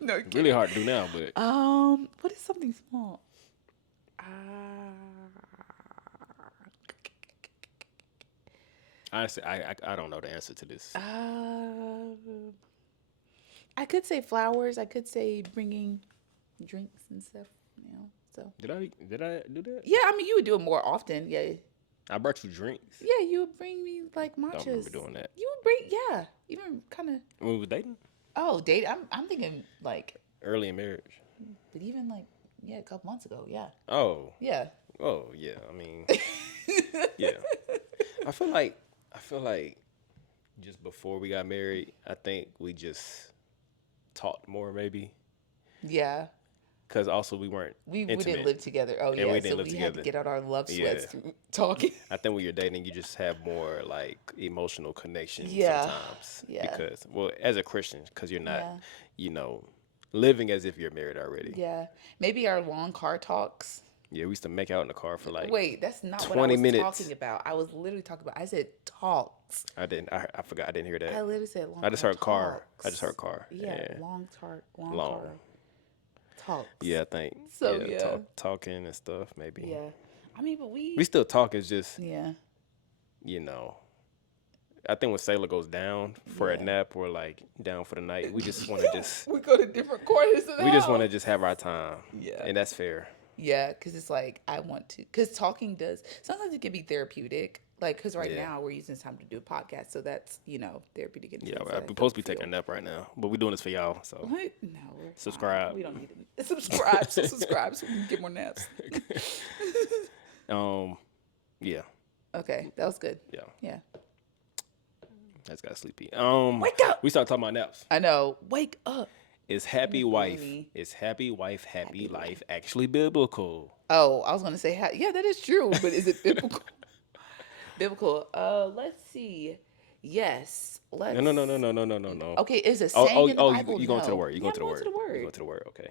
No I'm Really kidding. hard to do now. But What is something small? Uh, honestly, I don't know the answer to this. uh, I could say flowers. I could say bringing drinks and stuff. So Did I do that? yeah, I mean, you would do it more often. Yeah, I brought you drinks. yeah, you would bring me like Don't matchas. remember doing that You would bring, yeah, even kind of. when we were dating. Oh, date. I'm thinking like Early in marriage. But even like, yeah, a couple months ago. Yeah. Oh, Yeah. oh yeah. I mean, yeah. I feel like I feel like just before we got married, I think we just talked more maybe Yeah. because also we weren't We didn't intimate live together. Oh and yeah. we So didn't live we had to together. get out our love Yeah, sweats through talking. I think when you're dating, you just have more like emotional connection Yeah. sometimes Yeah. because, well, as a Christian, because you're not, Yeah. you know, living as if you're married already. Yeah. Maybe our long car talks. Yeah, we used to make out in the car for like Wait, that's not what I 20 was talking minutes. about. I was literally talking about, I said talks. I didn't. I forgot. I didn't hear that. I literally said long I just car heard car. I just talks. heard car. Yeah, Yeah, long long. car talks. Yeah, I think. So Yeah, yeah, talking and stuff. Maybe yeah. I mean, but we we, still talk. It's just, yeah, you know. I think when Sailor goes down for a yeah. nap or like down for the night, we just want to just We go to different corners of the we just want to house. just have our time, Yeah. and that's fair. Yeah, because it's like I want to. Because talking does sometimes it can be therapeutic. Like, because right Yeah, now we're using this time to do a podcast, so that's therapeutic in the yeah. sense We're that I supposed to be feel. taking a nap right now, but we're doing this for y'all. So What? No, we're fine. subscribe. We don't need to subscribe. So subscribe so we can get more naps. um, yeah, Okay, that was good. yeah. Yeah. I just got sleepy. Wake up! We started talking about naps. I know. Wake up. Is You're happy wife, funny. is happy wife, happy Happy life wife. actually biblical? Oh, I was gonna say, yeah, that is true, but is it biblical? Biblical. Let's see. Yes. No, Let's. no, no, no, no, no, no, no, no. Okay, is a Oh, saying oh, in the oh, Bible? you going to the No. word? You Yeah, going I'm to the going to word? the You word. going to the word? Okay.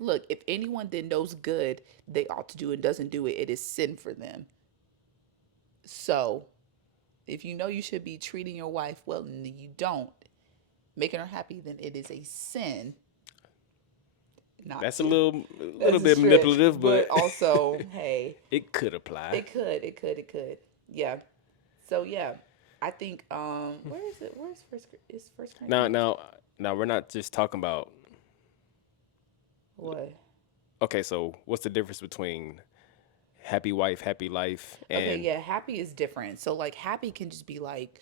Look, if anyone then knows good they ought to do and doesn't do it, it is sin for them. So, if you know you should be treating your wife well and you don't, making her happy, then it is a sin not That's a to. little That's a bit stretch, manipulative, but but also, hey, it could apply. it could. Yeah. So yeah, I think where is it? Where's First Now, Corinthians? now, now, we're not just talking about. What? Okay, so what's the difference between happy wife, happy life, Okay, and yeah, happy is different. So like happy can just be like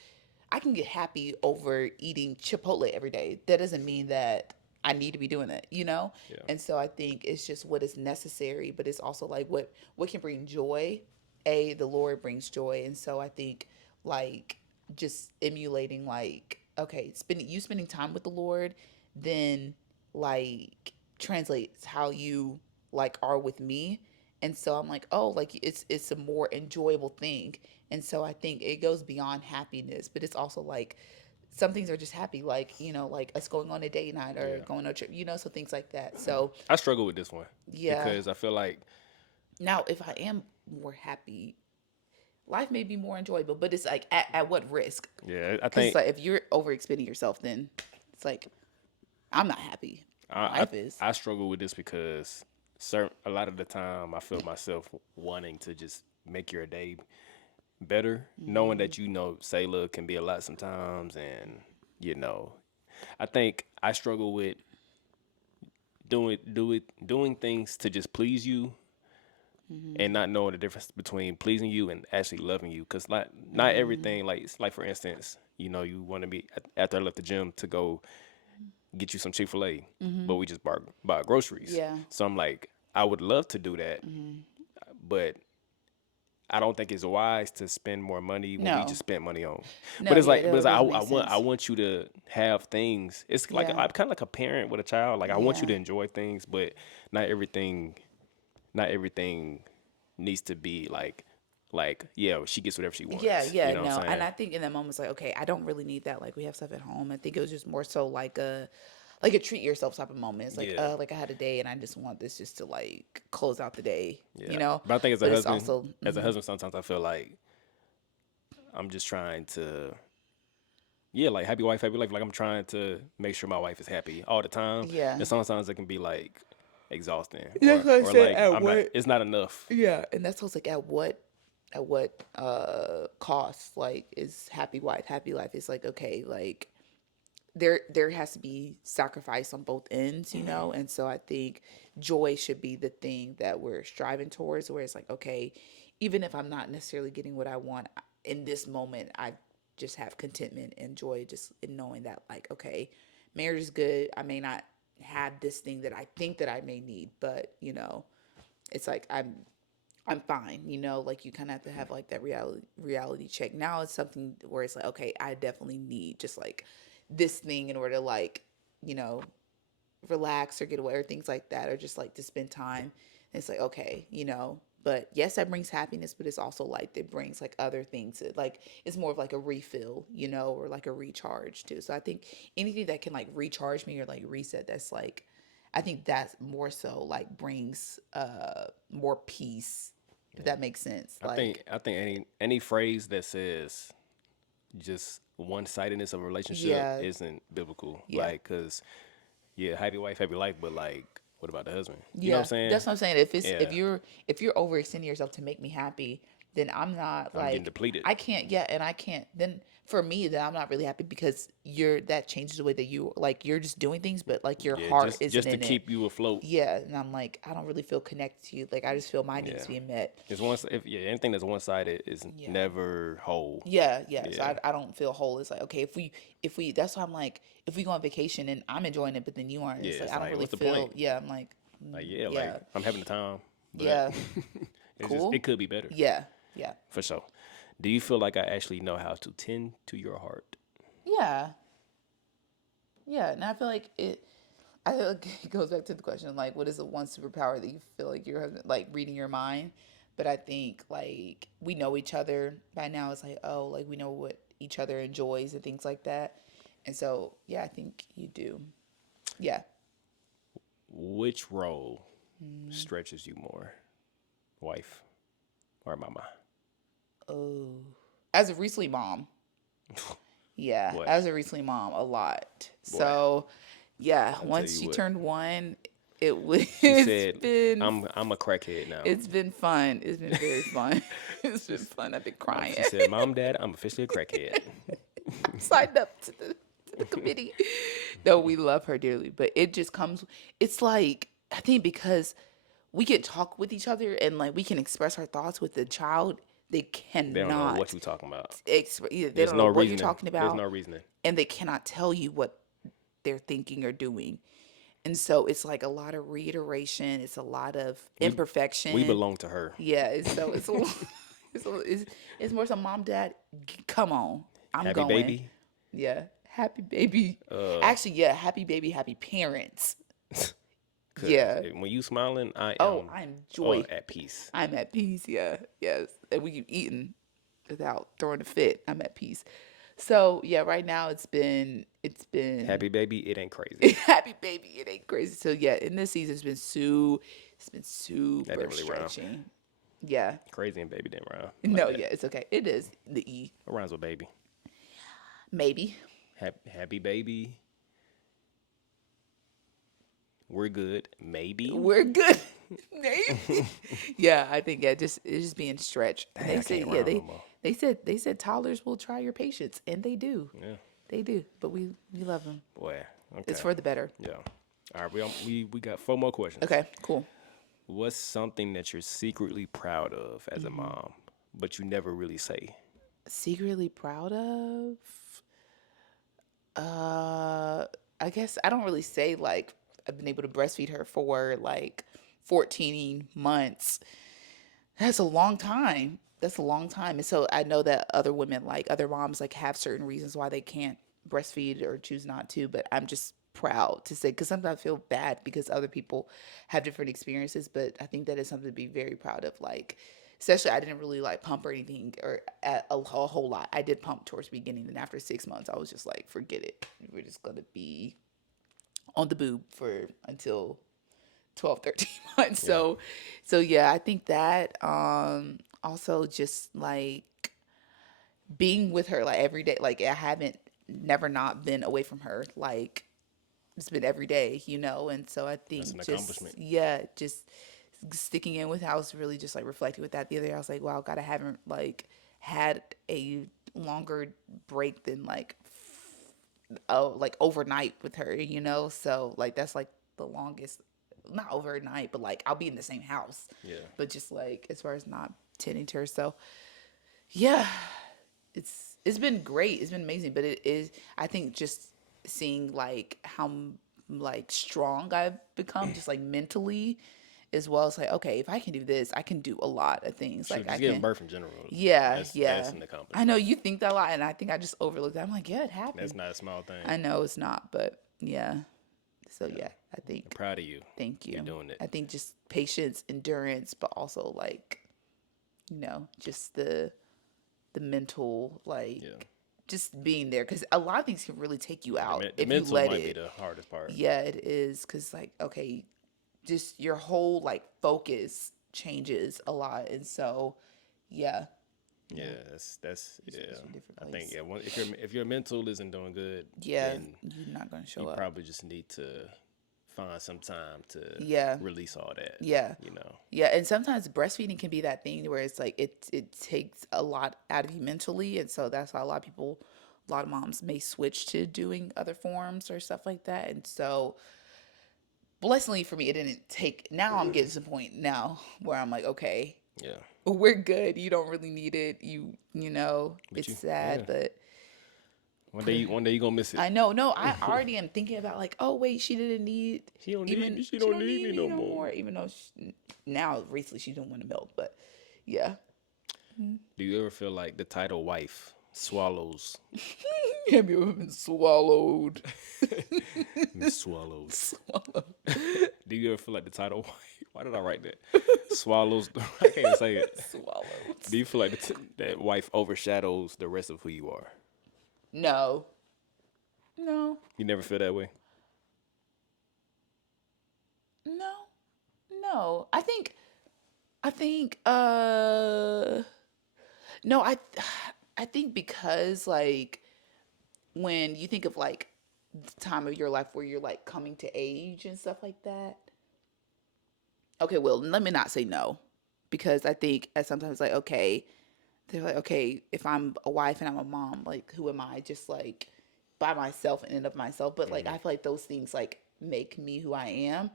I can get happy over eating Chipotle every day. That doesn't mean that I need to be doing that, you know? yeah, And so I think it's just what is necessary, but it's also like what can bring joy. The Lord brings joy. And so I think like just emulating like okay, spending time with the Lord, then like translates how you like are with me. And so I'm like, oh, like it's a more enjoyable thing. And so I think it goes beyond happiness, but it's also like some things are just happy, like like us going on a date night or yeah. going on a trip, so things like that. So I struggle with this one yeah. because I feel like Now, if I am more happy, life may be more enjoyable, but it's like at what risk? yeah, I Because it's think like if you're overextending yourself, then it's like I'm not happy. I I, Life is. I struggle with this because a lot of the time I feel myself wanting to just make your day better, knowing Mm-hmm. that Sailor can be a lot sometimes, and you know, I think I struggle with doing things to just please you and Mm-hmm. not knowing the difference between pleasing you and actually loving you. Cause not Mm-hmm. everything like it's like for instance, you want to be after I left the gym to go get you some Chick-fil-A, Mm-hmm. but we just bought groceries. Yeah. So I'm like, I would love to do that, Mm-hmm. but I don't think it's wise to spend more money when we No. just spent money on. No. Yeah. But No. it's It like doesn't I make want sense. you to have things. It's like Yeah. I'm kind of like a parent with a child. Like I want you Yeah. to enjoy things, but not everything not everything needs to be like yeah, she gets whatever she Yeah, wants. You yeah, know what no. I'm And saying? I think in that moment it's like, okay, I don't really need that. Like we have stuff at home. I think it was just more so like a treat yourself type of moment. It's Yeah, like I had a day and I just want this just to like close out the day, yeah. But I think But it's also as a husband, sometimes I feel like I'm just trying to yeah, like happy wife, happy life. Like I'm trying to make sure my wife is happy all the time, yeah. and sometimes it can be like exhausting That's what I or said like at I'm not. what It's not enough. yeah, and that's what's like at what cost like is happy wife, happy life. It's like okay, like there has to be sacrifice on both ends, and so I think joy should be the thing that we're striving towards, where it's like okay, even if I'm not necessarily getting what I want in this moment, I just have contentment and joy just in knowing that like okay, marriage is good. I may not have this thing that I think that I may need, but it's like I'm fine, like you kind of have to have like that reality check. Now it's something where it's like, okay, I definitely need just like this thing in order to like, you know, relax or get away or things like that, or just like to spend time. And it's like, okay, but yes, that brings happiness, but it's also like it brings like other things. Like it's more of like a refill, or like a recharge too. So I think anything that can like recharge me or like reset, that's like, I think that's more so like brings more peace, if that makes sense. Like, I think any phrase that says just one sidedness of a relationship yeah, isn't biblical. yeah. Like, cause yeah, happy wife, happy life, but like, what about the husband? You know what I'm Yeah, saying? that's what I'm saying. If it's Yeah, if you're overextending yourself to make me happy, then I'm not I'm getting like, depleted. I can't. Yeah, and I can't. Then for me, then I'm not really happy because that changes the way that you like, you're just doing things, but like your Yeah, heart isn't just to in it. keep you afloat. Yeah, and I'm like, I don't really feel connected to you. Like I just feel my needs Yeah, being met. it's one. If yeah, anything that's one sided is Yeah. never whole. Yeah, yeah. So Yeah, I don't feel whole. It's like, okay, if we that's why I'm like, if we go on vacation and I'm enjoying it, but then you aren't, yeah. it's like It's I don't like, really what's the point? feel. Yeah, I'm like, Like, yeah, like yeah, I'm having the time, but yeah, it's just cool. it could be better Yeah, yeah, for sure. Do you feel like I actually know how to tend to your heart? yeah, yeah. And I feel like it. I feel like it goes back to the question like, what is the one superpower that you feel like your husband, like reading your mind? But I think like we know each other by now. It's like, oh, like we know what each other enjoys and things like that. And so yeah, I think you do. Yeah. Which role Mm. stretches you more, wife or mama? Oh, as a recently mom. Yeah, Boy, as a recently mom, a lot. boy, So yeah, I tell once you she what. turned one, it was She it's said, been I'm a crackhead now." it's been fun. It's been very fun. It's been fun. I've been crying. She said, "Mom, Dad, I'm officially a crackhead." Signed up to the committee. No, we love her dearly, but it just comes. It's like, I think because we can talk with each other and like we can express our thoughts with the child. They They don't know what cannot you talking about. They There's don't know no what you're reasoning. talking There's about, no reasoning. and they cannot tell you what they're thinking or doing. And so it's like a lot of reiteration. It's a lot of We we imperfection. belong to her. Yeah. So it's it's more so, mom, dad, come on, I'm Happy going. baby. Yeah. Happy baby. Uh, Actually, yeah. Happy baby. Happy parents. cause Yeah. when you smiling, I Oh, am I'm joy. at peace. I'm at peace. Yeah. Yes. And we keep eating without throwing a fit. I'm at peace. So yeah, right now it's been Happy baby, it ain't crazy. happy baby. It ain't crazy. So yeah, in this season it's been That super didn't really rhyme. stretching. Yeah. Crazy and baby didn't rhyme like No, that. yeah, it's okay. It is the E. It rhymes with baby. Maybe. Happy baby. We're good. Maybe. We're good. Maybe. Yeah, I think, yeah, just it's just being stretched. And Dang, they I say, can't yeah, rhyme no more. they said toddlers will try your patience, and they do. Yeah. They do. But we love them. Boy. It's Okay. for the better. Yeah. All right. We got four more questions. Okay, cool. What's something that you're secretly proud of as a mom, but you never really say? Secretly proud of? Uh, I guess I don't really say like I've been able to breastfeed her for like 14 months. That's a long time. That's a long time. And so I know that other women, like other moms, like have certain reasons why they can't breastfeed or choose not to. But I'm just proud to say, because sometimes I feel bad because other people have different experiences. But I think that is something to be very proud of. Like, especially I didn't really like pump or anything or a whole lot. I did pump towards the beginning. Then after 6 months, I was just like, forget it. We're just going to be on the boob for until 12, 13 months. Yeah. So yeah, I think that also just like being with her like every day. Like I haven't never not been away from her. Like it's been every day, and so I That's think an just, accomplishment. yeah, just sticking in with, I was really just like reflecting with that the other day. I was like, wow, God, I haven't like had a longer break than like, oh, like overnight with her, so like that's like the longest, not overnight, but like I'll be in the same house, Yeah. but just like as far as not tending to her. So yeah, it's been great, it's been amazing, but it is, I think, just seeing like how like strong I've become, just like mentally, as well as like, okay, if I can do this, I can do a lot of things. Shoot, Like I just giving can, birth in general. yeah, That's yeah. an I know accomplishment. you think that a lot, and I think I just overlooked that. I'm like, yeah, it That's happened. not a small I thing. know it's not, but yeah. So Yeah. yeah, I I'm think, proud of you. thank You're you. doing it. I think just patience, endurance, but also like, just the mental, like Yeah. just being there, because a lot of things can really take you Yeah, out the if you mental let might be it. the hardest part. Yeah, it is, because like, okay, just your whole like focus changes a lot, and so yeah, yeah, Yeah, that's just yeah. puts you in a different I think place. yeah. If your mental isn't doing good, Yeah, then you're not gonna you show up. probably just need to find some time to Yeah, release all that. yeah, You know. yeah. And sometimes breastfeeding can be that thing where it's like it takes a lot out of you mentally, and so that's why a lot of moms may switch to doing other forms or stuff like that. And so, blessedly for me, it didn't take. Now I'm getting to the point now where I'm like, okay, Yeah. we're good. You don't really need it. But It's you, sad, yeah. but One day you gonna miss it. I know. No, I already am thinking about like, oh wait, she didn't need She don't need even me. She she don't don't need need me me no no more. more. Even though now recently she don't want to milk, but yeah. Do you ever feel like the title wife swallows? Have you ever been swallowed? Miss Swallows. Swallowed. Do you ever feel like the title wife? Why did I write that? Swallows. I can't even say it. Swallowed. Do you feel like that wife overshadows the rest of who you are? No. No. You never feel that way? No. No. I think no, I think because like when you think of like the time of your life where you're like coming to age and stuff like that. Okay, well, let me not say no, because I think at sometimes like, okay, they're like, okay, if I'm a wife and I'm a mom, like who am I? Just like by myself and of myself. But like I Hmm. feel like those things like make me who I am.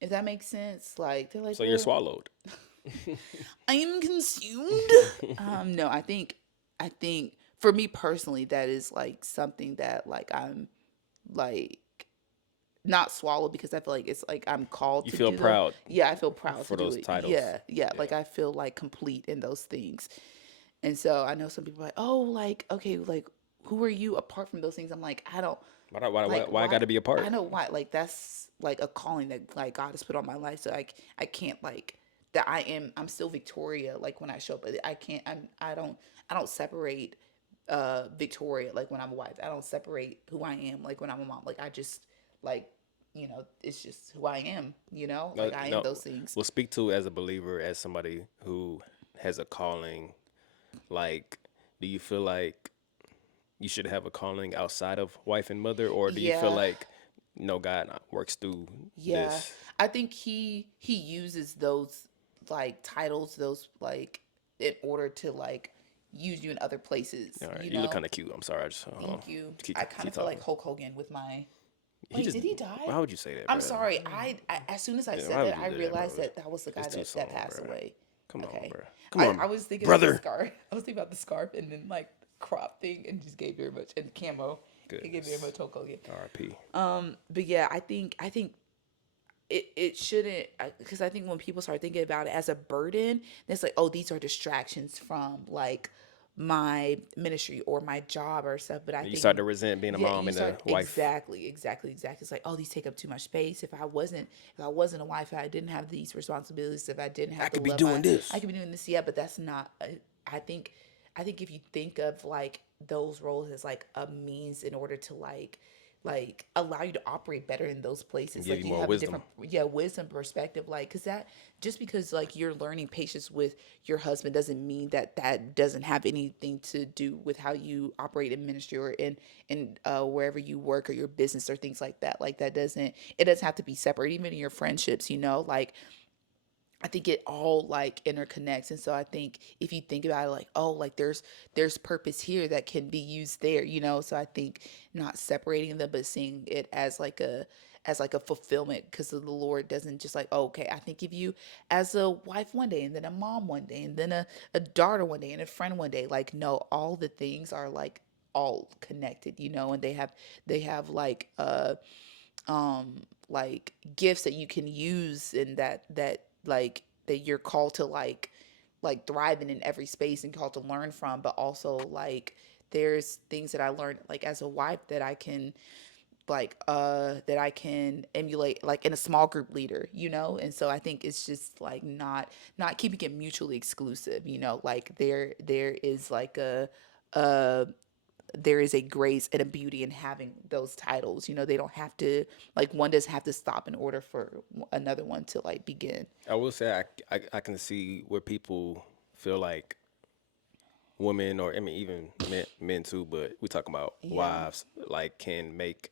If that makes sense. Like they're like, So you're well, swallowed. I am consumed. No, I think for me personally, that is like something that like I'm like not swallow, because I feel like it's like I'm called You to feel do them. proud Yeah, I feel proud to for do those it. titles. Yeah, yeah. Yeah. Like I feel like complete in those things. And so I know some people are like, oh, like, okay, like who are you apart from those things? I'm like, I don't like Why I got why to be a I part? know why, like that's like a calling that like God has put on my life. So I can't like that I'm still Victoria like when I show up, but I can't I don't separate Victoria like when I'm a wife. I don't separate who I am like when I'm a mom. Like I just like it's just who I am, No, like I am no. those things. Well, speak to as a believer, as somebody who has a calling. Like, do you feel like you should have a calling outside of wife and mother, or do you feel Yeah, like no, God works through yeah. this? I think he uses those like titles, those like in order to like use you in other All places, right, you you look know? kind of cute. I'm sorry, I just Thank you. keep I kind keep of feel like talking. Hulk Hogan with my. He Wait, just did he die? why would you say that, I'm bro? sorry. As soon as I Yeah, said why would that, you I do that, bro? realized that that was the guy It's too that soon, passed bro. away. Come on, Okay. bro. Come I on, was thinking about the brother. scarf. I was thinking about the scarf and then like crop thing and just gave very much and camo. It gave very Goodness. much Hulk Hogan. R.I.P. But yeah, I think it shouldn't, because I think when people start thinking about it as a burden, it's like, oh, these are distractions from like my ministry or my job or stuff. But I You think start to resent being a yeah, mom you and a start wife. exactly. It's like, oh, these take up too much space. If I wasn't a wife, if I didn't have these responsibilities, if I didn't I have the could be love, doing I this. could be doing this. Yeah, but that's not. I think if you think of like those roles as like a means in order to like allow you to operate better in those places, Give like you you more have a wisdom. different wisdom perspective, like because that just because like you're learning patience with your husband doesn't mean that that doesn't have anything to do with how you operate in ministry or in wherever you work or your business or things like that. Like that doesn't have to be separate, even in your friendships, like I think it all like interconnects. And so I think if you think about it like, oh, like there's purpose here that can be used there, So I think not separating them, but seeing it as like a fulfillment, because the Lord doesn't just like, oh, okay, I think of you as a wife one day and then a mom one day and then a daughter one day and a friend one day. Like, no, all the things are like all connected, and they have like like gifts that you can use and that like that you're called to like thriving in every space and called to learn from, but also like there's things that I learned like as a wife that I can that I can emulate like in a small group leader, you know? And so I think it's just like not keeping it mutually exclusive, you know, like there is like a there is a grace and a beauty in having those titles. You know, they don't have to like one doesn't have to stop in order for another one to like begin. I will say I can see where people feel like women, or I mean even men too, but we talking about Yeah. wives, like can make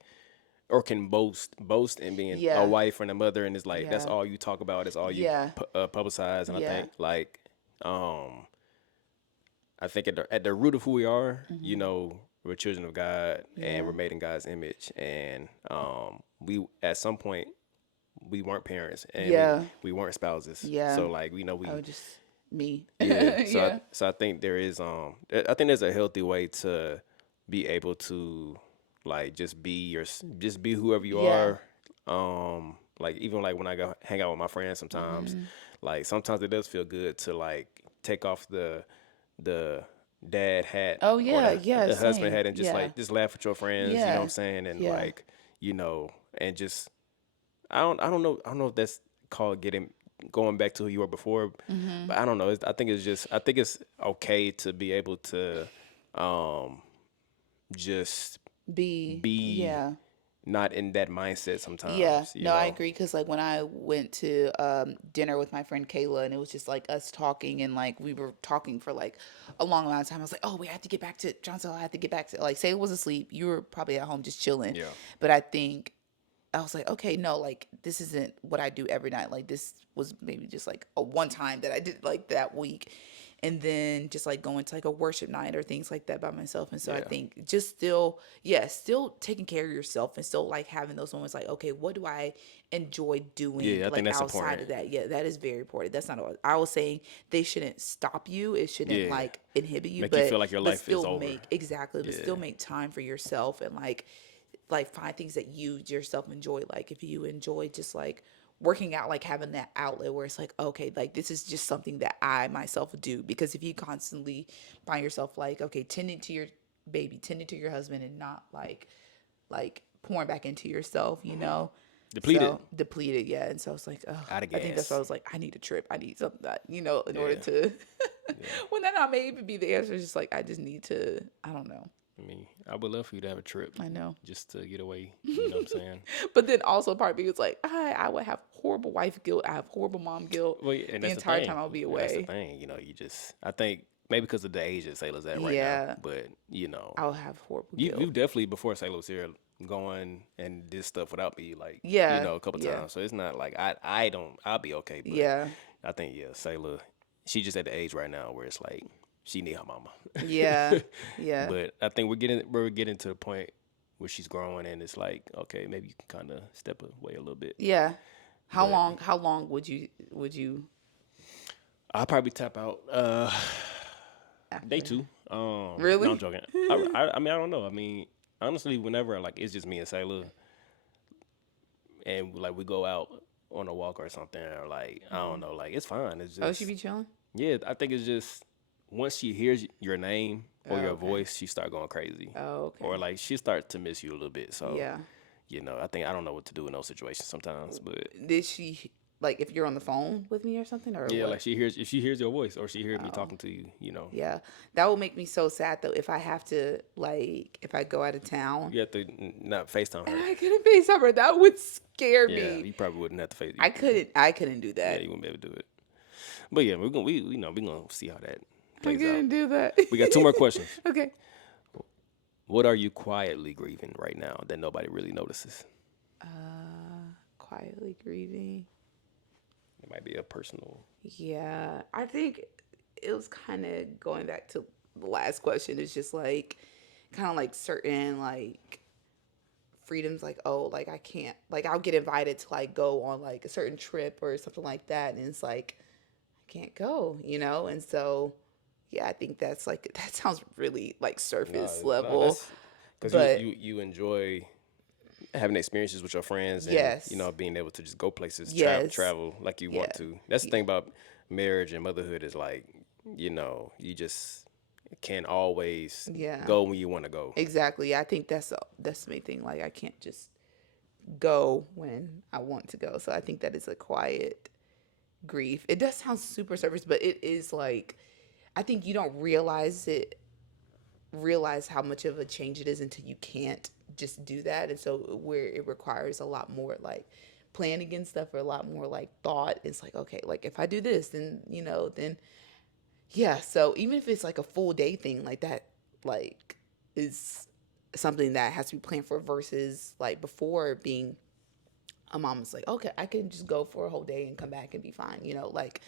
or can boast in being a Yeah. wife and a mother, and it's like that's Yeah. all you talk about, it's all you Yeah. publicize. And I Yeah. think like um I think at the root of who we are, you Mhm. know, we're children of God and Yeah. we're made in God's image. And we at some point we weren't parents and Yeah. we weren't spouses. Yeah. So like we know I we would just me. yeah. Yeah. So I think there is I think there's a healthy way to be able to like just be whoever you Yeah. are. Like even like when I go hang out with my friends sometimes, Mhm. like sometimes it does feel good to like take off the dad hat Oh or yeah. Yeah. the husband Same. hat and just Yeah. like just laugh with your friends, you know what I'm Yeah. saying? And Yeah. like, you know, and just I don't know if that's called getting going back to who you were before, Mhm. but I don't know. I think it's okay to be able to um just be Yeah. not in that mindset Yeah, sometimes, you no, I know. agree. Because like when I went to dinner with my friend Kayla, and it was just like us talking, and like we were talking for like a long amount of time. I was like, "Oh, we have to get back to Johnson. I have to get back to like Sayla was asleep. You were probably at home just chilling." Yeah. But I think I was like, okay, no, like this isn't what I do every night. Like this was maybe just like a one time that I did like that week. And then just like going to like a worship night or things like that by myself. And so I Yeah. think just still, yeah, still taking care of yourself and still like having those moments like, okay, what do I enjoy doing Yeah, I think like that's outside important. of that? Yeah, that is very important. That's not what I was saying. They shouldn't stop you. It shouldn't Yeah. like inhibit you, Make you feel like your but life is still over. make exactly, but Yeah. still make time for yourself and like find things that you yourself enjoy. Like if you enjoy just like working out, like having that outlet where it's like, okay, like this is just something that I myself do. Because if you constantly find yourself like, okay, tending to your baby, tending to your husband and not like pouring back into yourself, you know. Depleted, So depleted, yeah. And so it's like, oh, out of I think that's why I gas. was like, I need a trip. I need something that, you know, in order Yeah. to Yeah. when that not may even be the answer, it's just like I just need to I don't know. I mean, I would love for you to have a trip I know. just to get away, you know what I'm saying? But then also part of me was like, I would have horrible wife guilt. I have horrible mom guilt Well, yeah, and the that's the entire thing. time I'll be And that's the away. thing. You know, you just I think maybe because of the age that Sailor's at right now, Yeah, but you know, I'll have horrible you've guilt. definitely before Sailor was here going and did stuff without me, like you Yeah, know, a couple yeah, times. So it's not like I'll be okay, but yeah, I think yeah, Sailor, she just at the age right now where it's like she need her mama. yeah, yeah, But I think we're getting to the point where she's growing and it's like okay, maybe you can kind of step away a little bit, yeah. but. How long would you I'll probably tap out day after? two. No, I'm Really? joking. I mean I don't know. I mean honestly, whenever like it's just me and Sayla, and like we go out on a walk or something, or like I don't know, like it's fine. It's Oh, she just be chilling? yeah. I think it's just once she hears your name Oh, or your okay. voice, she start going crazy, Oh, or okay. like she start to miss you a little bit. So Yeah. you know, I think I don't know what to do in those situations sometimes, but Did she like if you're on the phone with me or something or yeah, like what? she hears if she hears your voice or she hears me Oh. talking to you, you know, Yeah, that will make me so sad though if I have to like if I go out of town you have to not FaceTime and her. I couldn't FaceTime her. That would scare Yeah, me. you probably wouldn't have to face. I couldn't do Yeah, that. you wouldn't be able to do it. But yeah, we're gonna we you know we're gonna see how that I plays out. couldn't do that. We got two more questions. Okay. What are you quietly grieving right now that nobody really notices? Quietly grieving. It might be a personal. Yeah, I think it was kind of going back to the last question. It's just like kind of like certain like freedoms like oh like I can't like I'll get invited to like go on like a certain trip or something like that and it's like I can't go, you know? And so yeah, I think that's like that sounds really like No, surface no, level, that's because but you enjoy. having experiences with your friends and Yes. being able to just go places, Yes. travel like you Yeah. want to. That's the Yeah. thing about marriage and motherhood is like you just can't always Yeah. go when you want to go. Exactly. I think that's the main thing. Like I can't just go when I want to go. So I think that is a quiet grief. It does sound super surface, but it is like I think you don't realize how much of a change it is until you can't just do that. And so where it requires a lot more like planning and stuff or a lot more like thought. It's like, okay, like if I do this, then then yeah. So even if it's like a full day thing like that, like is something that has to be planned for versus like before being a mom is like, okay, I can just go for a whole day and come back and be fine. Like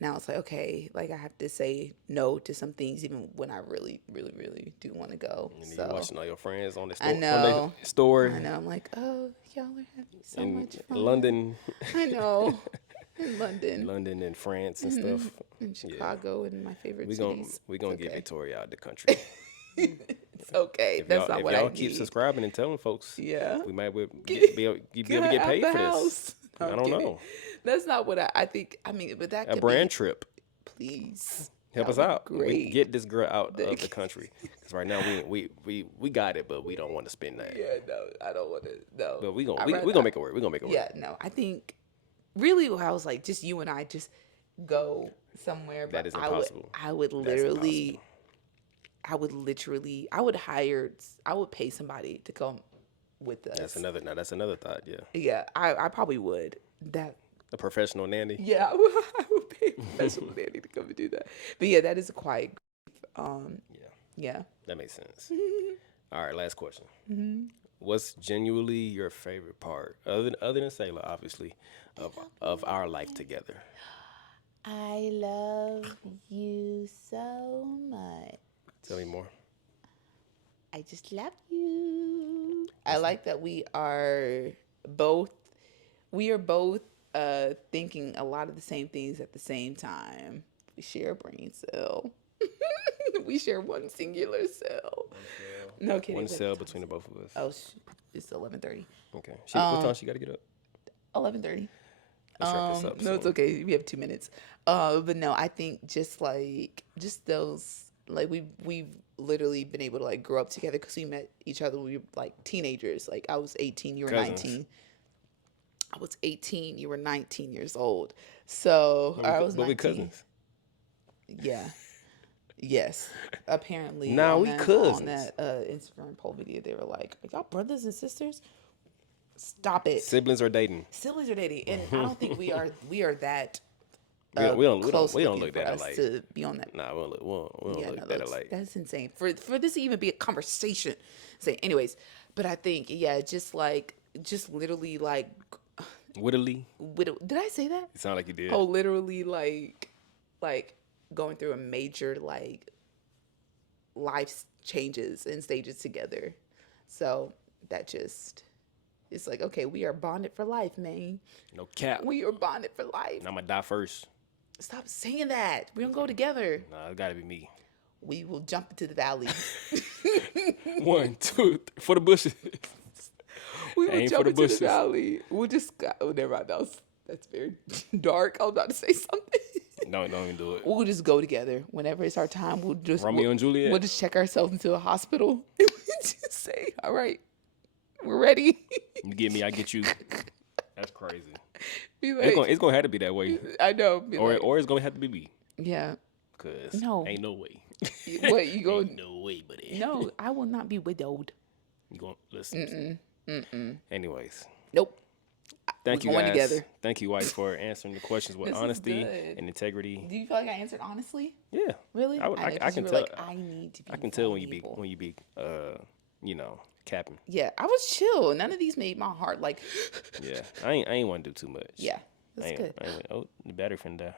now it's like, okay, like I have to say no to some things even when I really, really, really do want to go. And you So watching all your friends on I their know, story I know. I'm like, oh, y'all are having so in much fun. London, I know, in London, London and France and hmm stuff. in Yeah, Chicago, and my favorite we gonna cities. we It's gonna get okay. Victoria out the country. It's okay. If That's y'all not if what I y'all keep need. subscribing and telling folks, Yeah. we might Get, be get able to her get out paid the for this. house. I I'm don't kidding. know. That's not what I think. I mean, but that A could brand be, trip. please. Help That us would be out. We great. get this girl out of the Thank- country. Because right now we got it, but we don't want to spend that. yeah, no, I don't want to. No, But we gonna I we, rather. we gonna make it work. We gonna make it work. Yeah, no. I think really, I was like, just you and I, just go somewhere. That But is I would, impossible. I would That's impossible. literally, I would literally, I would hire, I would pay somebody to come with us. That's another thought. Yeah, Yeah, I probably would. That a professional nanny. Yeah, I would pay a professional nanny to come and do that. But yeah, that is a quiet. Um, Yeah, yeah. that makes sense. All right, last question. What's genuinely your favorite part, other than Sailor, obviously, of our life together? I love you so much. Tell me more. I just love you. I What's like that both we are both thinking a lot of the same things at the same time. We share a brain cell. We share one singular cell. No kidding. one What cell time between is the it? both of us? Oh, it's 11:30. Okay. What time Um, she got to get up? 11:30. Let's wrap this up No, it's soon. okay. We have 2 minutes. But no, I think just those like we've literally been able to like grow up together because we met each other when we were like teenagers. Like I was 18, you were Cousins. 19. I was 18, you were 19 years old. So But or I was we 19. cousins. Yeah. Yes. Apparently Nah, on we cousins. that Instagram poll video, they were like, "Are y'all brothers and sisters?" Stop it. Siblings are dating. Siblings are dating, and I don't think we are that close We don't looking look for that us alike. to be on that. Nah, we don't Yeah, no, look that alike. that's insane. For this to even be a conversation. Say, anyways, but I think yeah, just literally like, Whittily. did I say that? It sounded like you did. Oh, literally like going through a major like life changes and stages together. So that just it's like okay, we are bonded for life, man. No cap. We are bonded for life. I'm gonna die first. Stop saying that. We don't go together. Nah, it gotta be me. We will jump into the valley. 1, 2, 3, for the bushes. We will Aim for jump the into the bushes. valley. We'll just oh never mind. That's very dark. I was about to say something. No, don't even do it. We'll just go together. Whenever it's our time, Romeo and Juliet. we'll just check ourselves into a hospital and we just say, all right, we're ready. You get me, I get you. That's crazy. Be like, It's gonna have to be that way, I know. Be like, or it's gonna have to be me. yeah. Cause No. ain't no way. What you go? Ain't no way, buddy. No, I will not be widowed. You gonna listen? Anyways, Nope. thank We're you going guys. together. Thank you, White, for answering the questions with This is honesty good. and integrity. Do you feel like I answered honestly? Yeah, Really? I know, can 'cause you were tell. like, I need to be. I can tell when valuable. you be capping. Yeah, I was chill. None of these made my heart like. Yeah, I ain't want to do too much. Yeah, I that's ain't, good. I ain't, oh, the battery finna die.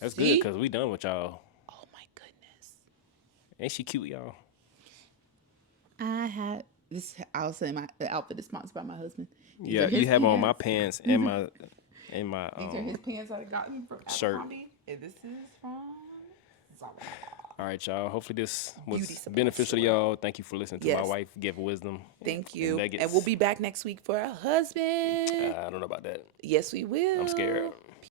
That's See? good because we done with y'all. Oh my goodness. Ain't she cute, y'all? I had this. I'll say the outfit is sponsored by my husband. These Yeah, are his you have on my pants. pants and my These are his pants I got from shirt. Abercrombie, and this is from Zara. All right, y'all. Hopefully this beauty was supply beneficial to store. y'all. Thank you for listening to my Yes. wife give wisdom Thank and you. And we'll nuggets. be back next week for a husband. I don't know about that. Yes, we I'm scared. will.